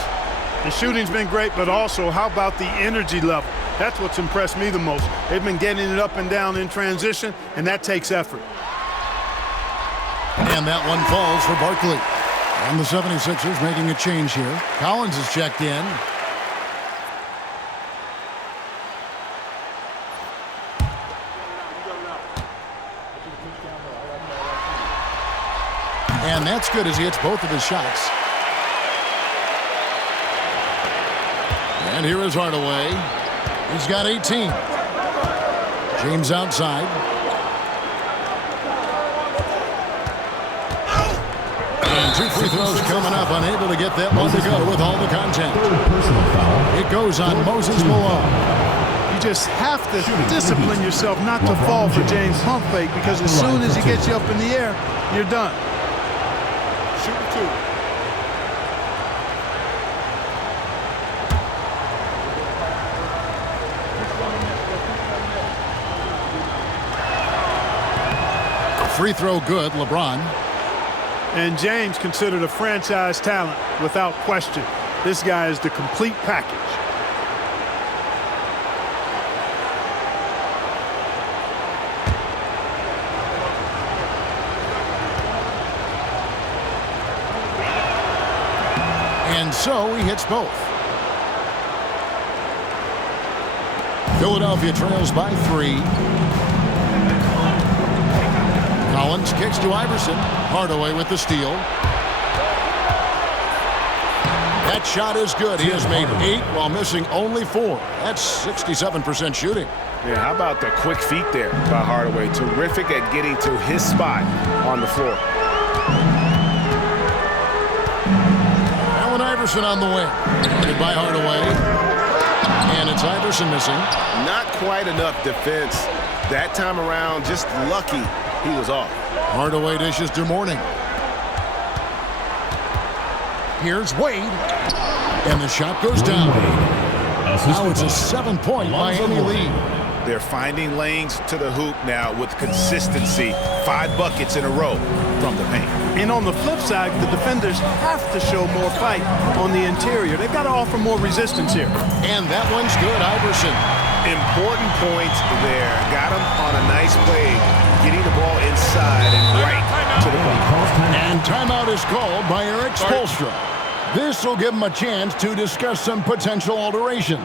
The shooting's been great, but also how about the energy level? That's what's impressed me the most. They've been getting it up and down in transition, and that takes effort. And that one falls for Barkley. And the 76ers making a change here. Collins is checked in. And that's good as he hits both of his shots. And here is Hardaway. He's got 18. James outside. And 2 free throws coming up. Unable to get that one to go with all the content. It goes on Moses Malone. You just have to discipline yourself not to fall for James' pump fake, because as soon as he gets you up in the air, you're done. Shoot 2. Free throw good, LeBron. And James considered a franchise talent without question. This guy is the complete package. And so he hits both. Philadelphia trails by 3. Collins kicks to Iverson. Hardaway with the steal. That shot is good. He has made 8 while missing only 4. That's 67% shooting. Yeah, how about the quick feet there by Hardaway? Terrific at getting to his spot on the floor. Allen Iverson on the wing. Headed by Hardaway. And it's Iverson missing. Not quite enough defense that time around. Just lucky he was off. Hardaway dishes to Mourning. Here's Wade. And the shot goes down. Now it's a 7-point Miami lead. They're finding lanes to the hoop now with consistency. 5 buckets in a row from the paint. And on the flip side, the defenders have to show more fight on the interior. They've got to offer more resistance here. And that one's good, Iverson. Important points there. Got him on a nice play, getting the ball inside and right to the ball. And timeout is called by Eric Spoelstra. This will give him a chance to discuss some potential alterations.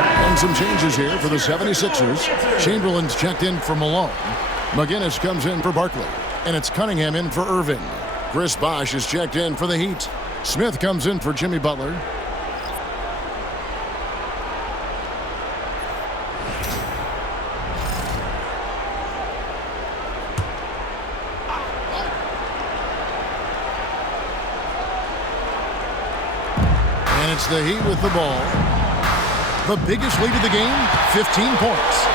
And some changes here for the 76ers. Chamberlain's checked in for Malone. McGinnis comes in for Barkley. And it's Cunningham in for Irving. Chris Bosh is checked in for the Heat. Smith comes in for Jimmy Butler. And it's the Heat with the ball. The biggest lead of the game, 15 points.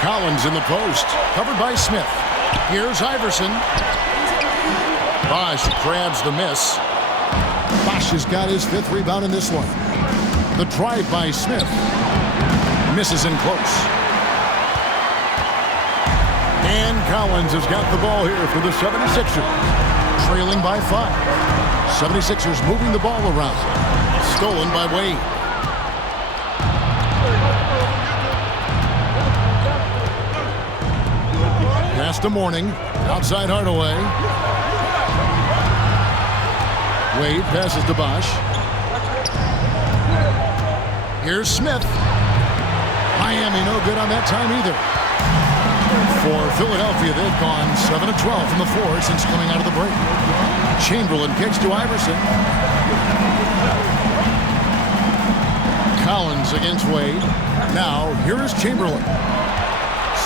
Collins in the post, covered by Smith. Here's Iverson. Bosh grabs the miss. Bosh has got his 5th rebound in this one. The drive by Smith. Misses in close. And Collins has got the ball here for the 76ers. Trailing by 5. 76ers moving the ball around. Stolen by Wade. pass to Mourning. Outside Hardaway. Wade passes to Bosch. Here's Smith. Miami no good on that time either. For Philadelphia, they've gone 7 of 12 from the floor since coming out of the break. Chamberlain kicks to Iverson. Collins against Wade. Now, here is Chamberlain.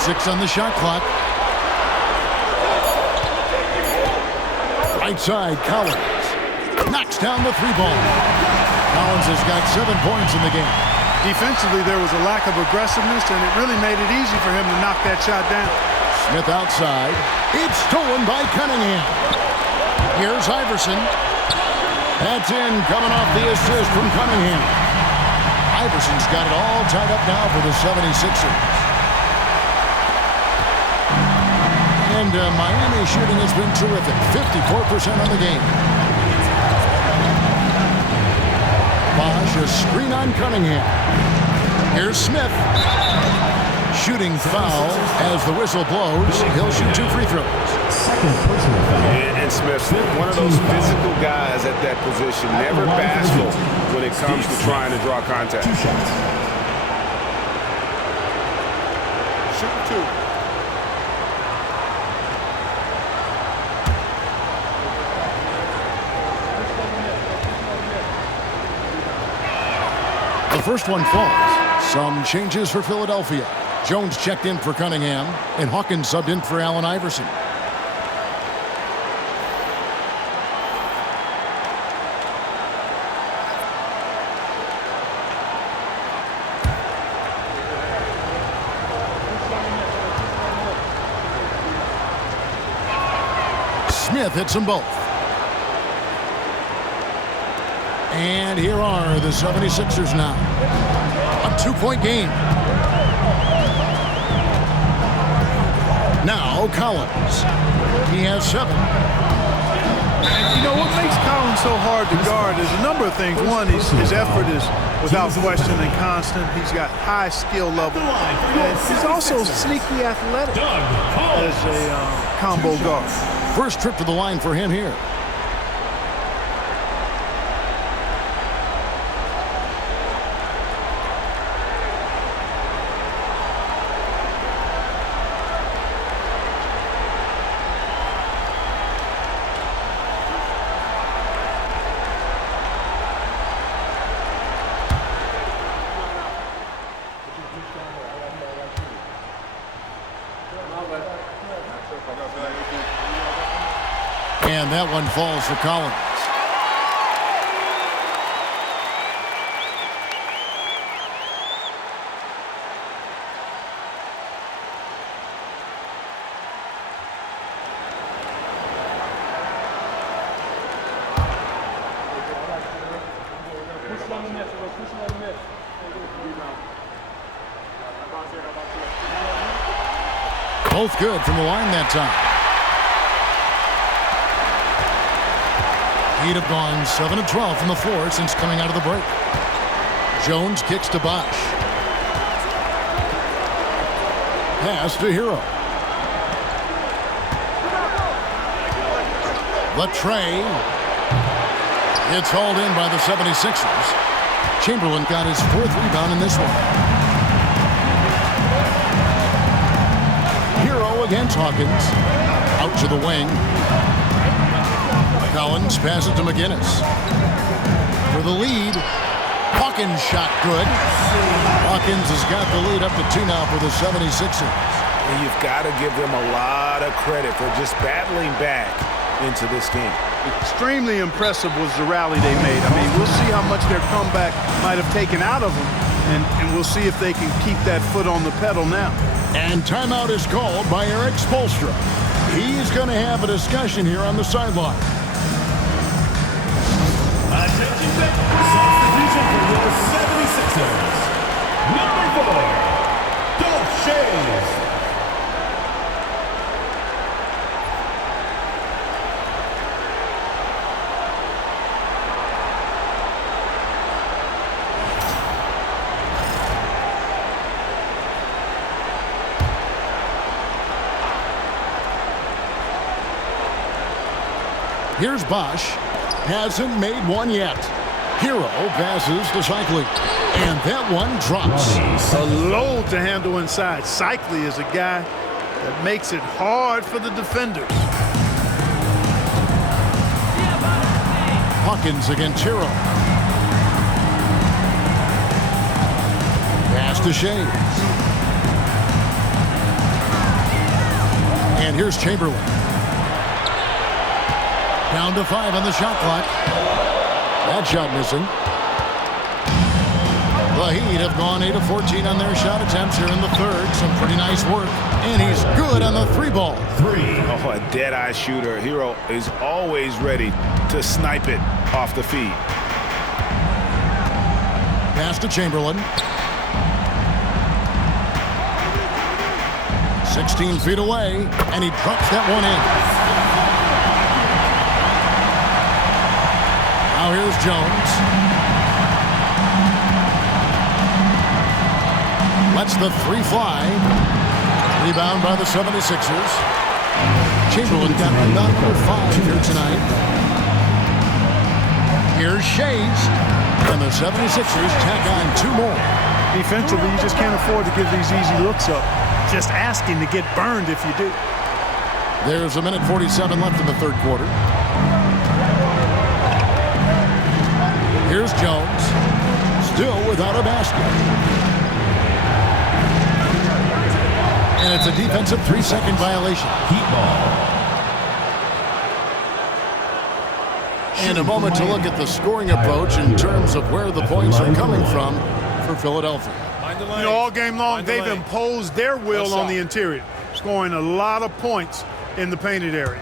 6 on the shot clock. Right side, Collins. Knocks down the 3-ball. Collins has got 7 points in the game. Defensively, there was a lack of aggressiveness, and it really made it easy for him to knock that shot down. Smith outside. It's stolen by Cunningham. Here's Iverson. That's in, coming off the assist from Cunningham. Iverson's got it all tied up now for the 76ers. And Miami shooting has been terrific. 54% on the game. Bosch, a screen on Cunningham. Here's Smith. Shooting foul as the whistle blows. He'll shoot 2 free throws. And Smith, one of those physical guys at that position, never bashful when it comes to trying to draw contact. Shoot 2. The first one falls. Some changes for Philadelphia. Jones checked in for Cunningham, and Hawkins subbed in for Allen Iverson. Smith hits them both. And here are the 76ers now. A 2-point game. Now Collins. He has 7. And you know what makes Collins so hard to guard is a number of things. One, his effort is without question and constant. He's got high skill level. And he's also sneaky athletic as a combo guard. First trip to the line for him here. And that one falls for Collins. Both good from the line that time. He'd have gone 7 of 12 from the floor since coming out of the break. Jones kicks to Bosch. Pass to Hero. Latrey. It's hauled in by the 76ers. Chamberlain got his 4th rebound in this one. Hero against Hawkins. Out to the wing. Collins passes to McGinnis. For the lead. Hawkins shot good. Hawkins has got the lead up to 2 now for the 76ers. And you've got to give them a lot of credit for just battling back into this game. Extremely impressive was the rally they made. I mean, we'll see how much their comeback might have taken out of them, and we'll see if they can keep that foot on the pedal now. And timeout is called by Eric Spoelstra. He's going to have a discussion here on the sideline. Attention fans, substitution for your 76ers. Number 4, Dolph Shays. Here's Bosch. Hasn't made one yet. Hero passes to Cycli. And that one drops. A load to handle inside. Cycli is a guy that makes it hard for the defenders. Hawkins against Hero. Pass to Shea. And here's Chamberlain. Down to 5 on the shot clock. That shot missing. The Heat have gone 8 of 14 on their shot attempts here in the third. Some pretty nice work. And he's good on the 3-ball. Oh, a dead-eye shooter. Hero is always ready to snipe it off the feed. Pass to Chamberlain. 16 feet away, and he drops that one in. Now here's Jones. Lets the 3 fly. Rebound by the 76ers. Chamberlain got rebound number 5 here tonight. Here's Shays. And the 76ers tack on 2 more. Defensively, you just can't afford to give these easy looks up. Just asking to get burned if you do. There's a minute 47 left in the third quarter. Here's Jones. Still without a basket. And it's a defensive 3-second violation. Heat ball. And a moment to look at the scoring approach in terms of where the points are coming from for Philadelphia. You know, all game long, they've imposed their will on the interior, scoring a lot of points in the painted area.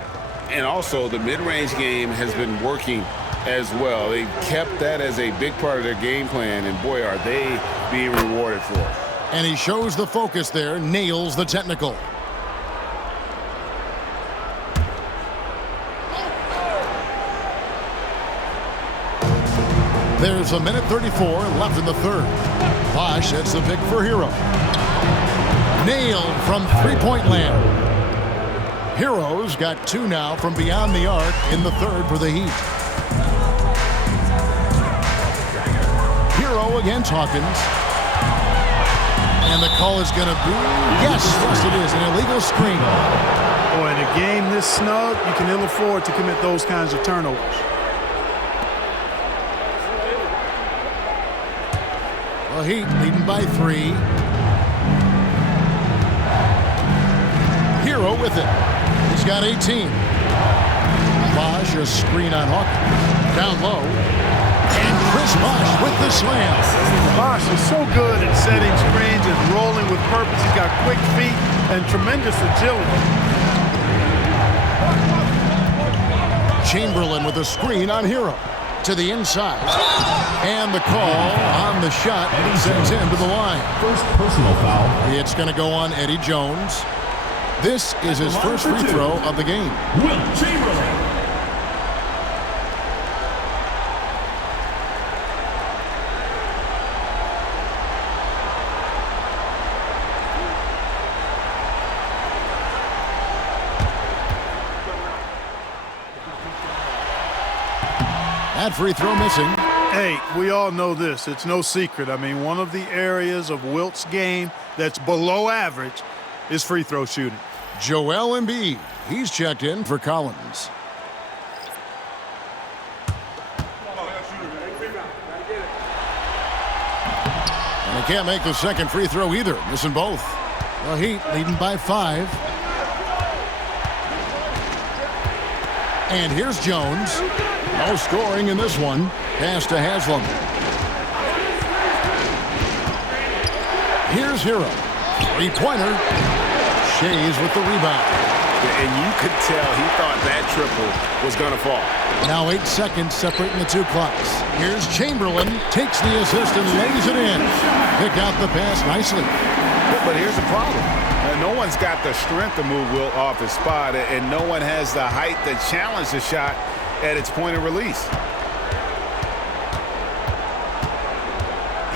And also, the mid-range game has been working as well. They kept that as a big part of their game plan, and boy, are they being rewarded for it. And he shows the focus there, nails the technical. There's a minute 34 left in the third. Bosch hits the pick for Hero. Nailed from three-point land. Hero's got 2 now from beyond the arc in the third for the Heat. Hero against Hawkins. And the call is going to be, yes, it is, an illegal screen. Boy, in a game this snug, you can ill afford to commit those kinds of turnovers. The Heat leading by 3. Hero with it. He's got 18. Bosch a screen on Hawkins. Down low. And Chris Bosch with the slam. Bosch is so good at setting screens and rolling with purpose. He's got quick feet and tremendous agility. Chamberlain with a screen on Hero. To the inside. And the call on the shot sends him to the line. First personal foul. It's going to go on Eddie Jones. This is his first free throw of the game. Wilt Chamberlain. That free throw missing. Hey, we all know this. It's no secret. I mean, one of the areas of Wilt's game that's below average is free throw shooting. Joel Embiid. He's checked in for Collins. And he can't make the second free throw either. Missing both. The Heat leading by 5. And here's Jones. No scoring in this one. Pass to Haslam. Here's Hero. 3-pointer. Shays with the rebound. And you could tell he thought that triple was going to fall. Now 8 seconds separating the 2 clocks. Here's Chamberlain. Takes the assist and lays it in. Picked out the pass nicely. But here's the problem. No one's got the strength to move Wilt off his spot, and no one has the height to challenge the shot at its point of release.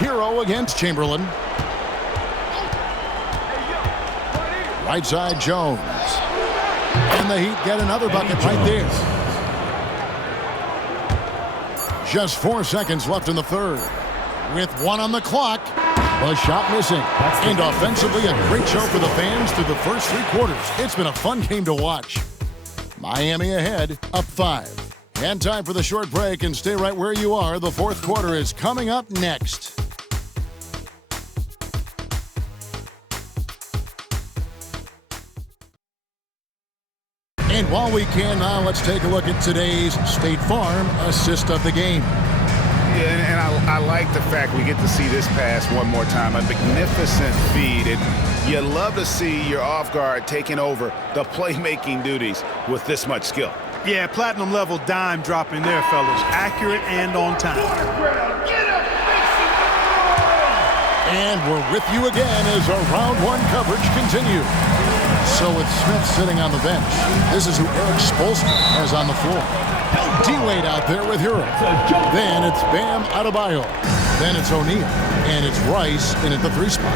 Hero against Chamberlain. Right side Jones. And the Heat get another bucket right there. Just 4 seconds left in the third. With 1 on the clock, a shot missing. And offensively, a great show for the fans through the first 3 quarters. It's been a fun game to watch. Miami ahead, up 5. And time for the short break, and stay right where you are. The fourth quarter is coming up next. And while we can now, let's take a look at today's State Farm assist of the game. Yeah, and I like the fact we get to see this pass one more time. A magnificent feed. And you love to see your off guard taking over the playmaking duties with this much skill. Yeah, platinum level dime dropping there, fellas. Accurate and on time. And we're with you again as our round 1 coverage continues. So with Smith sitting on the bench, this is who Eric Spoelstra has on the floor. D-Wade out there with Hero. Then it's Bam Adebayo. Then it's O'Neal. And it's Rice in at the 3 spot.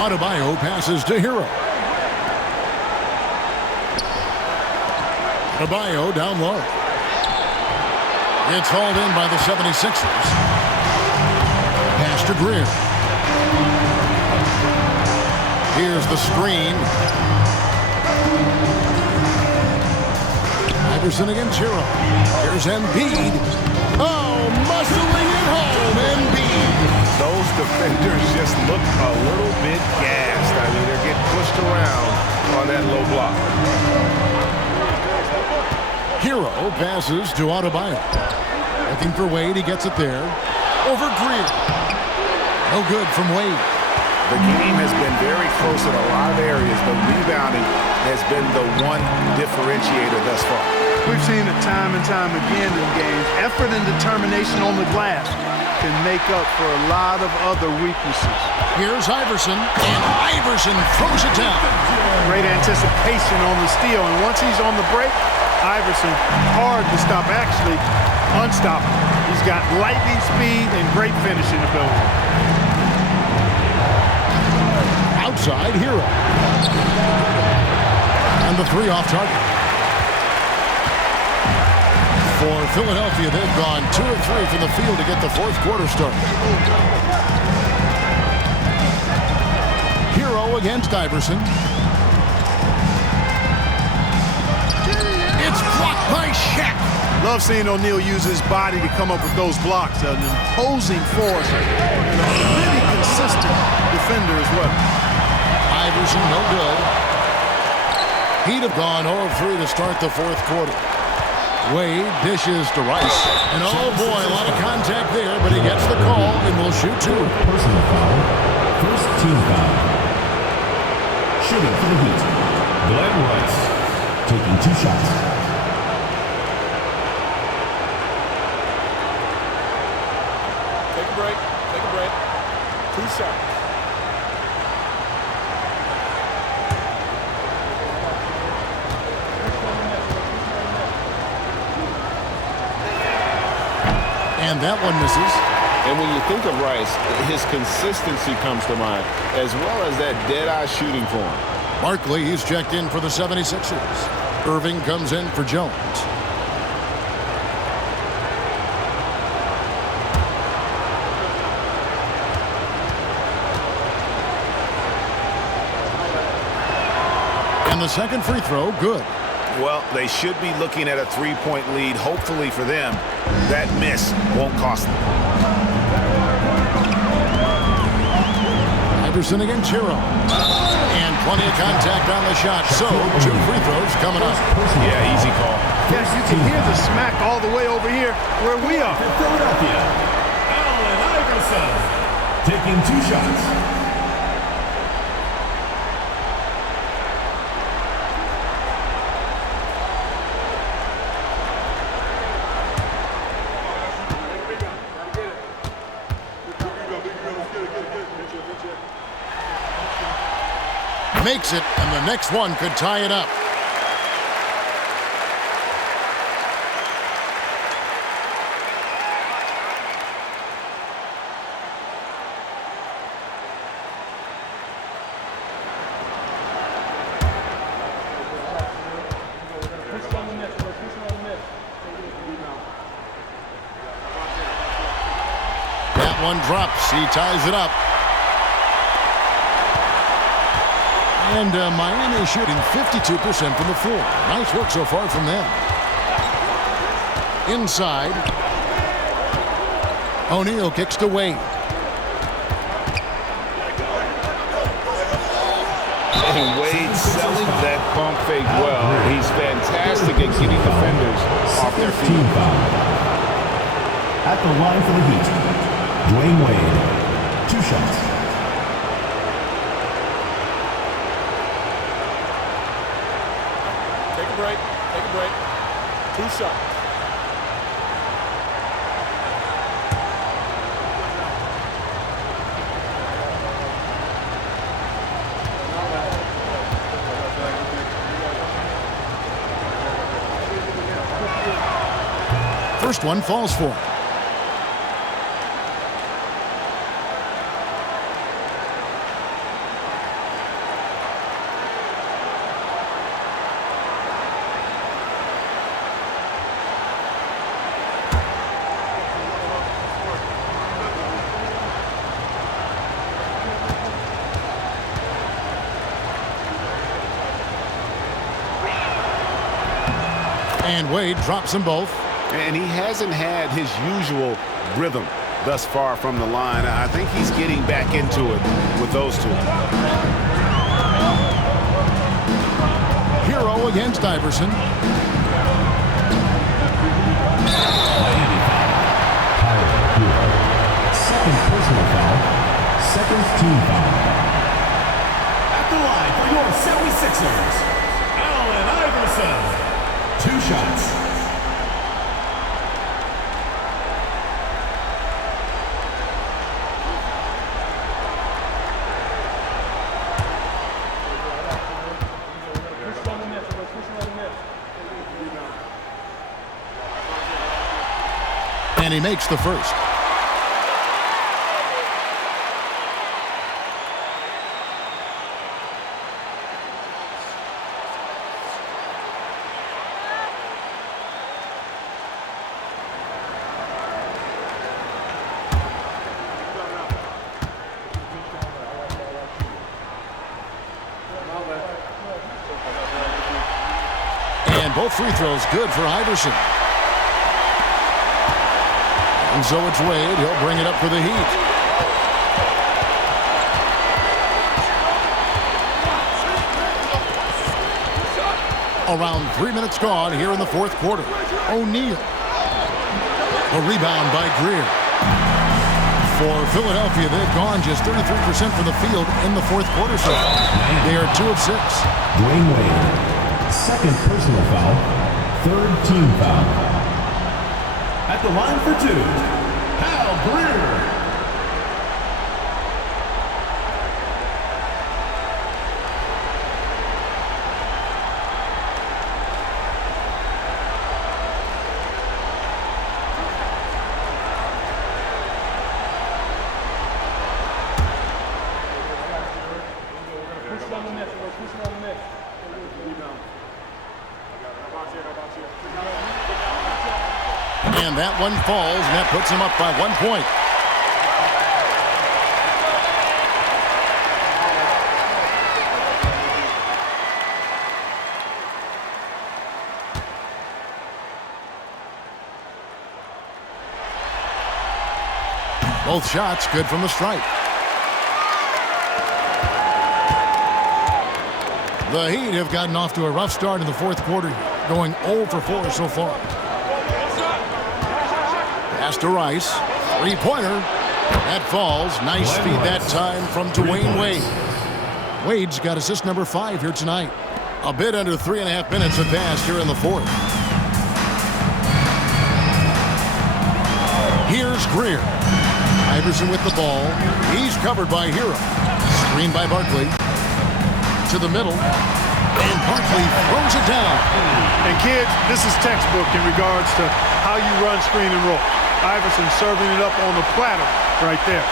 Adebayo passes to Hero. Adebayo down low. It's hauled in by the 76ers. Pass to Greer. Here's the screen. Iverson against Hero. Here's Embiid. Oh, muscling it home, Embiid. Those defenders just look a little bit gassed. I mean, they're getting pushed around on that low block. Hero passes to Adebayo. Looking for Wade, he gets it there. Over Greer. No good from Wade. The game has been very close in a lot of areas, but rebounding has been the one differentiator thus far. We've seen it time and time again in games. Effort and determination on the glass can make up for a lot of other weaknesses. Here's Iverson, and Iverson throws it down. Great anticipation on the steal, and once he's on the break, Iverson, hard to stop, actually unstoppable. He's got lightning speed and great finishing ability. Outside, Hero. And the 3 off target. For Philadelphia, they've gone 2 of 3 from the field to get the fourth quarter started. Hero against Iverson. It's blocked by Shaq. Love seeing O'Neal use his body to come up with those blocks. An imposing force and a really consistent defender as well. Iverson, no good. He'd have gone 0 of 3 to start the fourth quarter. Wade dishes to Rice. And oh boy, a lot of contact there, but he gets the call and will shoot 2. Personal foul. First team foul. Shooting for the Heat. Glenn Rice taking 2 shots. Take a break. Take a break. 2 shots. And that one misses. And when you think of Rice, his consistency comes to mind, as well as that dead-eye shooting form. Barkley, he's checked in for the 76ers. Irving comes in for Jones. And the second free throw, good. Well, they should be looking at a 3-point lead. Hopefully for them, that miss won't cost them. Iverson against Hero. And plenty of contact on the shot. So, 2 free throws coming up. Yeah, easy call. Yes, you can hear the smack all the way over here where we are. Philadelphia. Allen Iverson taking 2 shots. Makes it, and the next one could tie it up. one drops. He ties it up. And Miami shooting 52% from the floor. Nice work so far from them. Inside. O'Neal kicks to Wade. And Wade selling that pump fake well. He's fantastic at getting defenders off their feet. At the line for the Heat, Dwayne Wade, 2 shots. Take a break. Take a break. 2 shots. First one falls for him. And Wade drops them both. And he hasn't had his usual rhythm thus far from the line. I think he's getting back into it with those two. Hero against Iverson. Second personal foul. Second team foul. At the line for your 76ers, Allen Iverson. 2 shots. And he makes the first. And both free throws good for Iverson. And so it's Wade. He'll bring it up for the Heat. Around 3 minutes gone here in the fourth quarter. O'Neal. A rebound by Greer. For Philadelphia, they've gone just 33% from the field in the fourth quarter so far. They are 2 of 6. Dwayne Wade, second personal foul, third team foul. At the line for 2, Hal Greer. And that one falls, and that puts him up by 1 point. Both shots good from the stripe. The Heat have gotten off to a rough start in the fourth quarter, going 0 for 4 so far. Pass to Rice. Three-pointer. That falls. Nice feed that time from Dwayne Wade. Wade's got assist number 5 here tonight. A bit under 3.5 minutes have passed here in the fourth. Here's Greer. Iverson with the ball. He's covered by Hero. Screened by Barkley. To the middle. And Barkley throws it down. And kids, this is textbook in regards to how you run screen and roll. Iverson serving it up on the platter right there.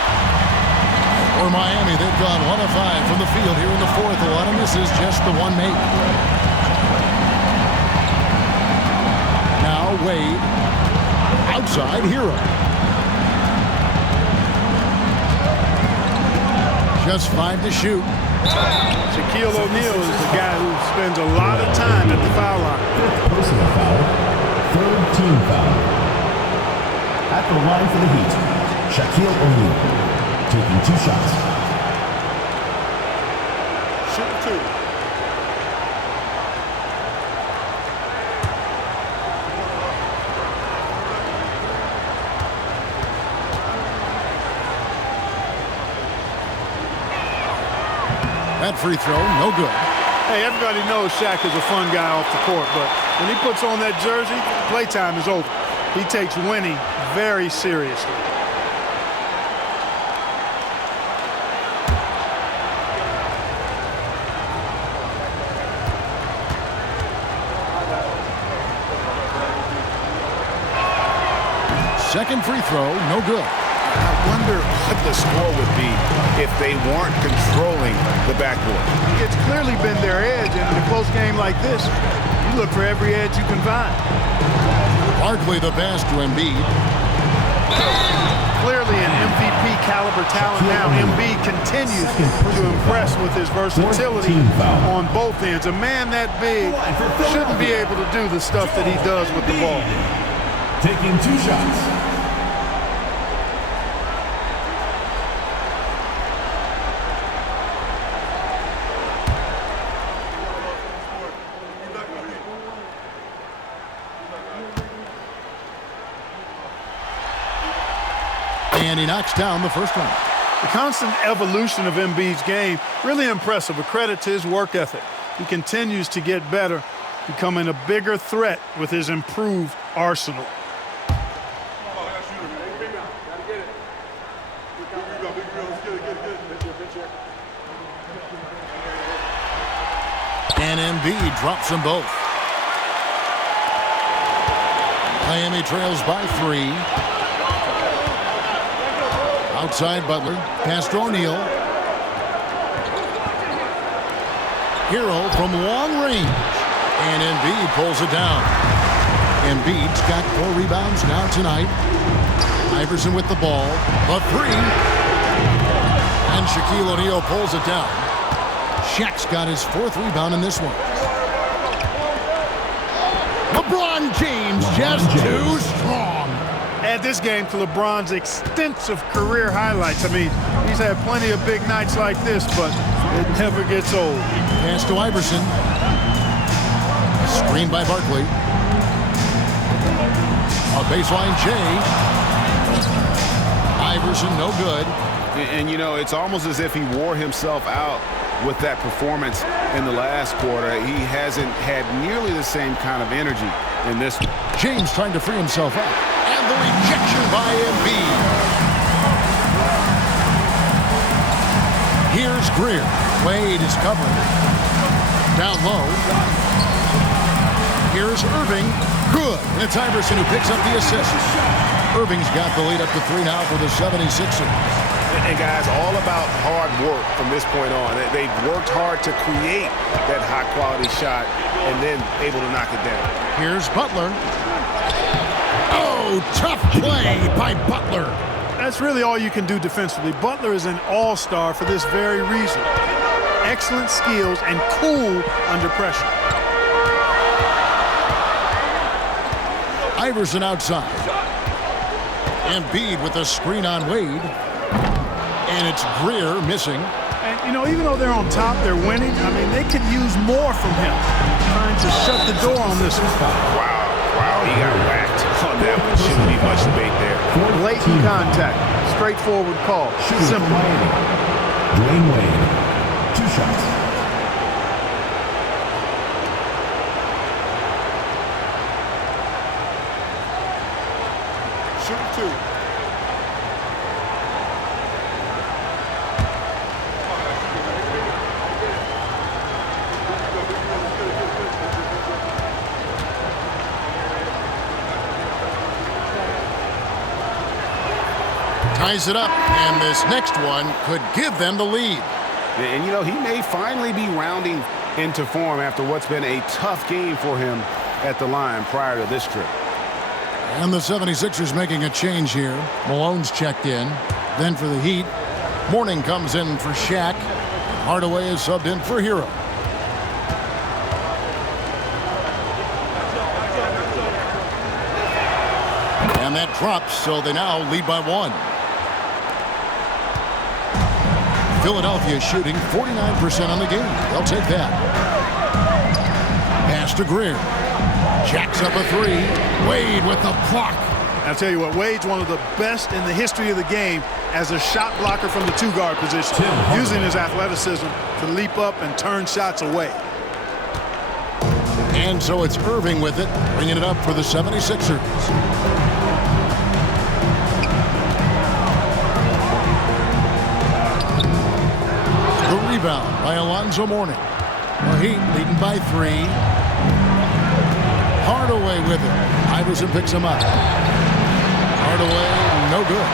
For Miami, they've gone 1 of 5 from the field here in the fourth. A lot of misses, just the one make. Now Wade. Outside Hero. just 5 to shoot. Shaquille O'Neal is the guy who spends a lot of time at the foul line. Fifth personal foul. Third team foul. At the line for the Heat, Shaquille O'Neal taking 2 shots. Shoot 2. That free throw, no good. Hey, everybody knows Shaq is a fun guy off the court, but when he puts on that jersey, playtime is over. He takes winning very seriously. Second free throw, no good. I wonder what the score would be if they weren't controlling the backboard. It's clearly been their edge, and in a close game like this, you look for every edge you can find. Barkley the pass to Embiid. Clearly an MVP caliber talent now. Embiid continues to impress with his versatility on both ends. A man that big shouldn't be able to do the stuff that he does with the ball. Taking 2 shots. And he knocks down the first one. The constant evolution of Embiid's game, really impressive. A credit to his work ethic. He continues to get better, becoming a bigger threat with his improved arsenal. And Embiid drops them both. Miami trails by 3. Outside Butler, pass to O'Neal. Hero from long range. And Embiid pulls it down. Embiid's got 4 rebounds now tonight. Iverson with the ball. A 3. And Shaquille O'Neal pulls it down. Shaq's got his 4th rebound in this one. LeBron James just too strong. Add this game to LeBron's extensive career highlights. I mean, he's had plenty of big nights like this, but it never gets old. Pass to Iverson. Screen by Barkley. A baseline J. Iverson, no good. And, you know, it's almost as if he wore himself out with that performance in the last quarter. He hasn't had nearly the same kind of energy in this one. James trying to free himself up. And the rejection by Embiid. Here's Greer. Wade is covering. Down low. Here's Irving. Good. And it's Iverson who picks up the assist. Irving's got the lead up to 3 now for the 76ers. And guys, all about hard work from this point on. They've worked hard to create that high-quality shot and then able to knock it down. Here's Butler. Oh, tough play by Butler. That's really all you can do defensively. Butler is an all-star for this very reason. Excellent skills and cool under pressure. Iverson outside. Embiid with a screen on Wade. And it's Greer missing. And, you know, even though they're on top, they're winning. I mean, they could use more from him. Trying to shut the door on this one. Wow, he got whacked on that one. Shouldn't be much debate there. Blatant contact. Straightforward call. Simple. Dwayne Wade, 2 shots. Shoot 2. Ties it up, and this next one could give them the lead. And, you know, he may finally be rounding into form after what's been a tough game for him at the line prior to this trip. And the 76ers making a change here. Malone's checked in. Then for the Heat, Mourning comes in for Shaq. Hardaway is subbed in for Hero. And that drops, so they now lead by 1. Philadelphia shooting 49% on the game. They'll take that. Pass to Greer. Jacks up a 3. Wade with the block. I'll tell you what, Wade's one of the best in the history of the game as a shot blocker from the 2-guard position, using his athleticism to leap up and turn shots away. And so it's Irving with it, bringing it up for the 76ers. The rebound by Alonzo Mourning. The Heat leading by 3. Hardaway with it. Iverson picks him up. Hardaway, no good.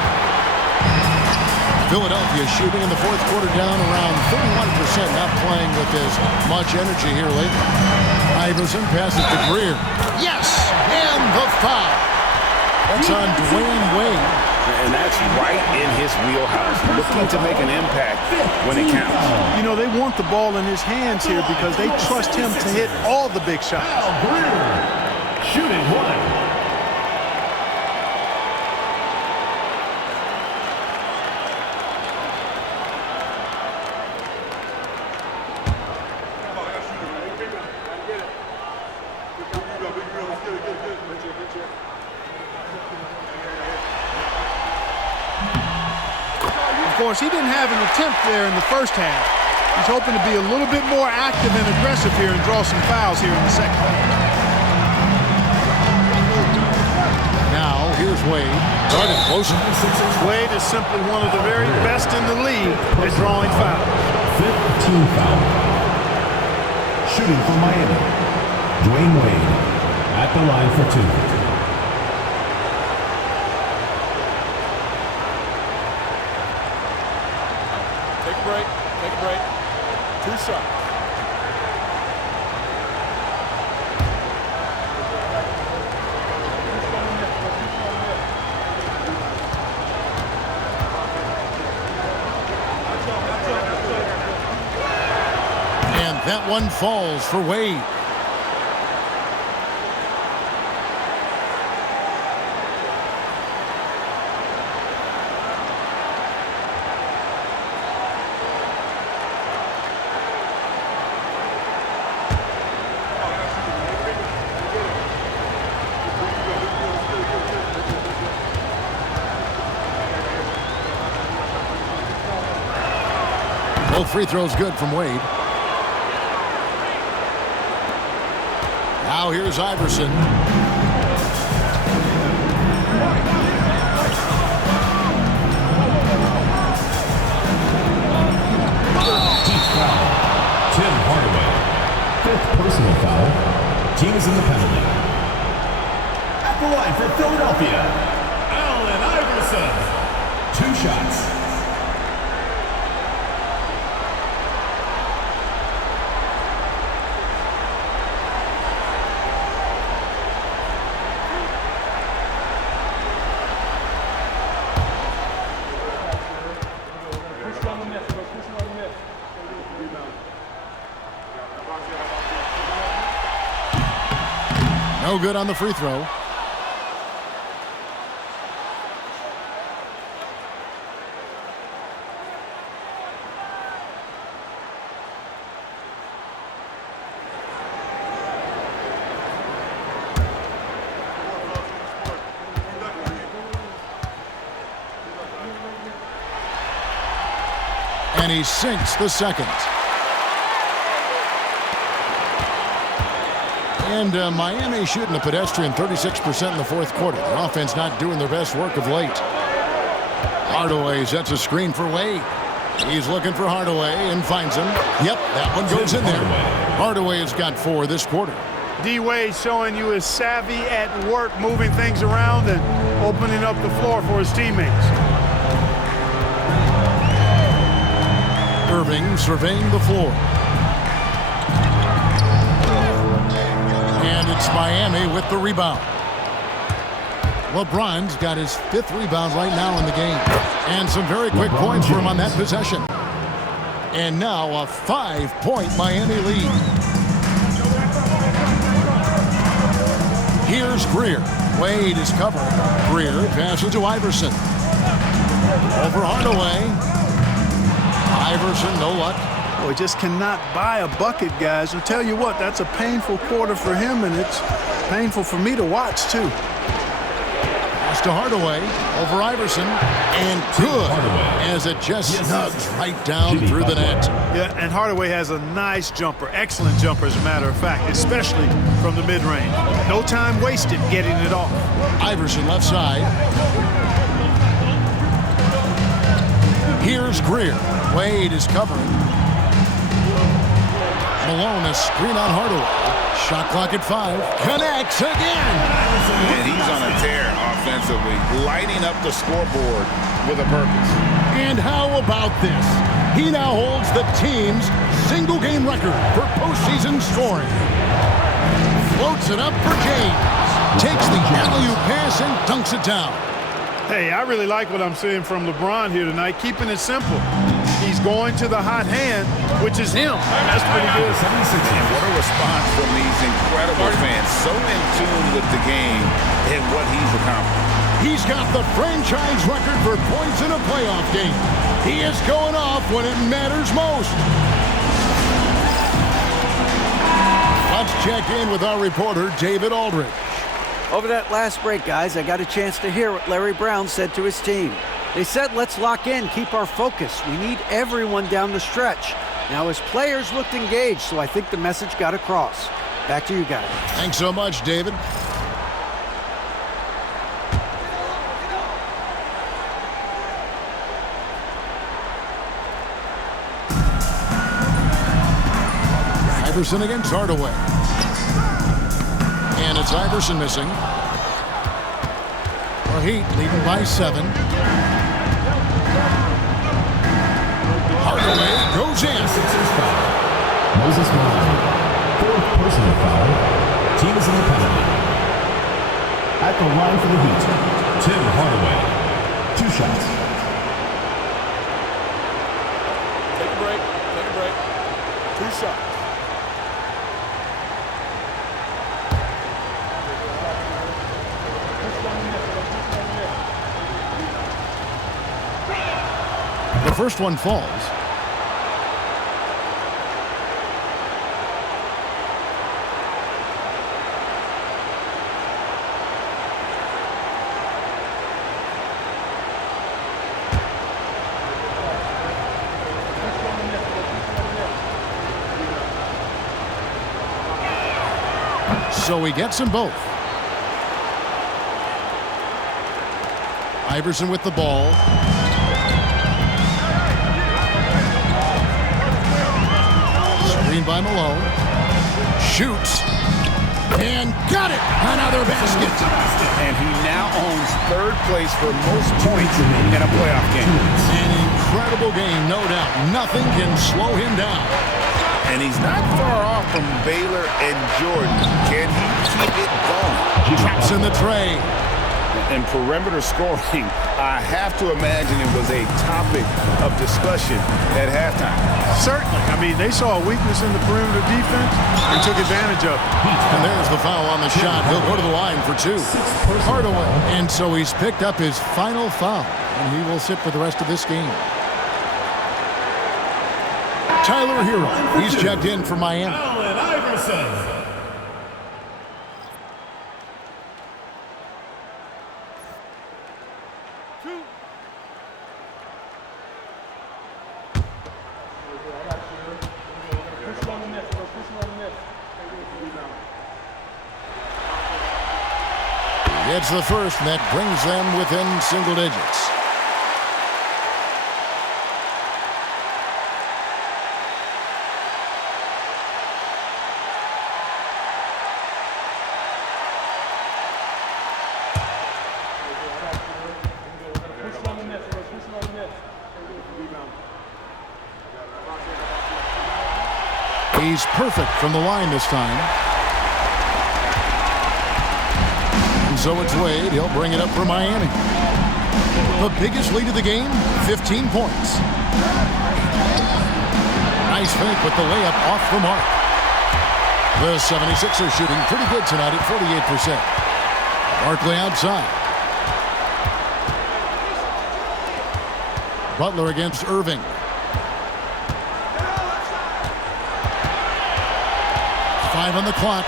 Philadelphia shooting in the fourth quarter down around 31%, not playing with as much energy here lately. Iverson passes to Greer. Yes! And the foul. That's on Dwayne Wade. And that's right in his wheelhouse, looking to make an impact when it counts. You know, they want the ball in his hands here because they trust him to hit all the big shots. Shooting 1. Of course, he didn't have an attempt there in the first half. He's hoping to be a little bit more active and aggressive here and draw some fouls here in the second half. Now, here's Wade. Guarded close. Wade is simply one of the very best in the league at drawing fouls. 15 foul. Shooting for Miami, Dwayne Wade at the line for 2. Take a break. Take a break. 2 shots. And that one falls for Wade. Both free throws good from Wade. Now here's Iverson. Tim Hardaway. 5th personal foul. Team is in the penalty. At the line for Philadelphia, Allen Iverson. 2 shots. No good on the free throw. And he sinks the second. And Miami shooting a pedestrian 36% in the fourth quarter. The offense not doing their best work of late. Hardaway sets a screen for Wade. He's looking for Hardaway and finds him. Yep, that one goes in there. Hardaway has got 4 this quarter. D-Wade showing you his savvy at work, moving things around and opening up the floor for his teammates. Irving surveying the floor. And it's Miami with the rebound. LeBron's got his 5th rebound right now in the game. And some very quick points for him on that possession. And now a 5-point Miami lead. Here's Greer. Wade is covering. Greer passes to Iverson. Over Hardaway. Iverson, no luck. Boy, just cannot buy a bucket, guys. I'll tell you what, that's a painful quarter for him, and it's painful for me to watch, too. Pass to Hardaway. Over Iverson. And good, as it just snugs right down through the net. Yeah, and Hardaway has a nice jumper, excellent jumper, as a matter of fact, especially from the mid-range. No time wasted getting it off. Iverson left side. Here's Greer. Wade is covering. Malone, a screen on Hardaway. Shot clock at 5. Connects again. And he's on a tear offensively, lighting up the scoreboard with a purpose. And how about this? He now holds the team's single-game record for postseason scoring. Floats it up for James. Takes the alley-oop pass and dunks it down. Hey, I really like what I'm seeing from LeBron here tonight, keeping it simple. He's going to the hot hand, which is him. That's pretty good. And what a response from these incredible fans. So in tune with the game and what he's accomplished. He's got the franchise record for points in a playoff game. He is going off when it matters most. Let's check in with our reporter, David Aldridge. Over that last break, guys, I got a chance to hear what Larry Brown said to his team. They said, let's lock in, keep our focus. We need everyone down the stretch. Now, his players looked engaged, so I think the message got across. Back to you guys. Thanks so much, David. Iverson against Hardaway. And it's Iverson missing. The Heat leading by 7. Hardaway goes in. Moses Malone, 4th personal foul. Team is in the penalty. At the line for the Heat, Tim Hardaway. 2 shots. Take a break. Take a break. 2 shots. The first one falls. So he gets them both. Iverson with the ball. Screen by Malone. Shoots. And got it. Another basket. And he now owns 3rd place for most points in a playoff game. An incredible game, no doubt. Nothing can slow him down. And he's not far off from Baylor and Jordan. Can he keep it going? Drops in the tray. And perimeter scoring, I have to imagine it was a topic of discussion at halftime. Certainly. I mean, they saw a weakness in the perimeter defense and took advantage of it. And there's the foul on the shot. He'll go to the line for 2. Hardaway. And so he's picked up his final foul, and he will sit for the rest of this game. Tyler Hero, he's checked in for Miami. Allen Iverson. It's the first, and that brings them within single digits. He's perfect from the line this time. So it's Wade. He'll bring it up for Miami. The biggest lead of the game, 15 points. Nice fake with the layup off the mark. The 76ers shooting pretty good tonight at 48%. Barkley outside. Butler against Irving. Five on the clock.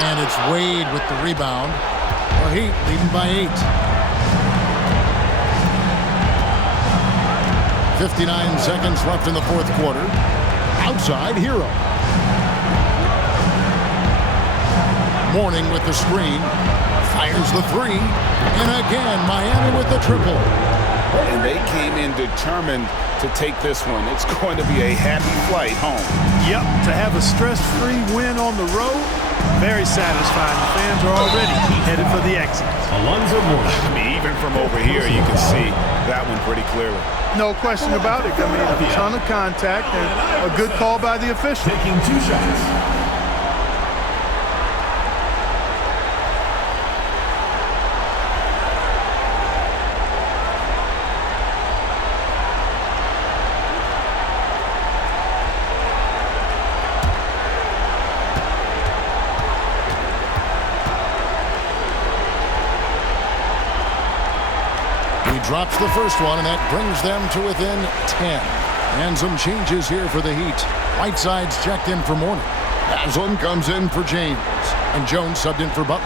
And it's Wade with the rebound. The Heat leading by 8. 59 seconds left in the fourth quarter. Outside, Hero. Mourning with the screen. Fires the three. And again, Miami with the triple. And they came in determined to take this one. It's going to be a happy flight home. Yep, to have a stress-free win on the road, very satisfying. The fans are already headed for the exit. Alonzo Mourning. I mean, even from over here, you can see that one pretty clearly. No question about it. I mean, a ton of contact and a good call by the official. Taking 2 shots. Drops the first one, and that brings them to within 10. And some changes here for the Heat. Whiteside's checked in for Mourning. Haslam comes in for James. And Jones subbed in for Butler.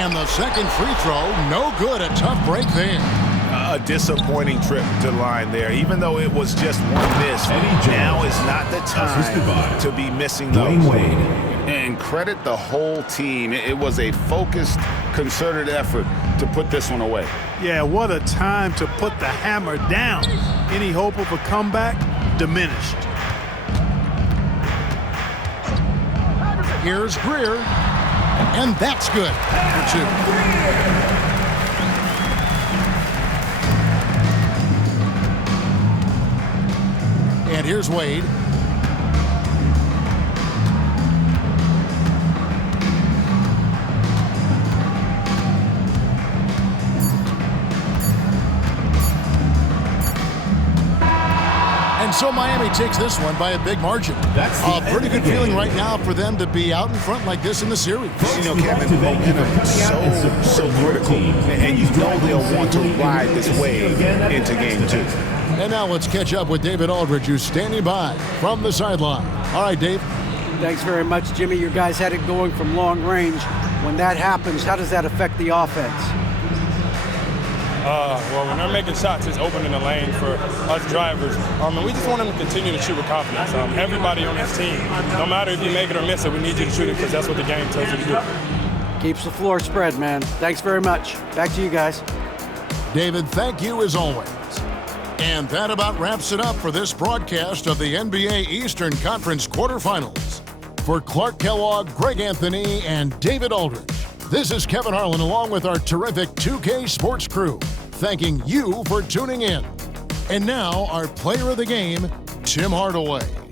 And the second free throw, no good. A tough break there. A disappointing trip to the line there. Even though it was just one miss, now is not the time to be missing those. And credit the whole team. It was a focused, concerted effort to put this one away. Yeah, what a time to put the hammer down. Any hope of a comeback diminished. Here's Greer, and that's good for 2. And here's Wade. And so Miami takes this one by a big margin. That's a pretty good feeling right now for them to be out in front like this in the series. You know, Kevin, momentum is so critical, and you know they'll want to ride this wave into game 2. And now let's catch up with David Aldridge, who's standing by from the sideline. All right, Dave. Thanks very much, Jimmy. Your guys had it going from long range. When that happens, how does that affect the offense? Well, when they're making shots, it's opening the lane for us drivers. And we just want them to continue to shoot with confidence. Everybody on this team, no matter if you make it or miss it, we need you to shoot it because that's what the game tells you to do. Keeps the floor spread, man. Thanks very much. Back to you guys. David, thank you as always. And that about wraps it up for this broadcast of the NBA Eastern Conference quarterfinals. For Clark Kellogg, Greg Anthony, and David Aldridge, this is Kevin Harlan along with our terrific 2K Sports crew, thanking you for tuning in. And now, our player of the game, Tim Hardaway.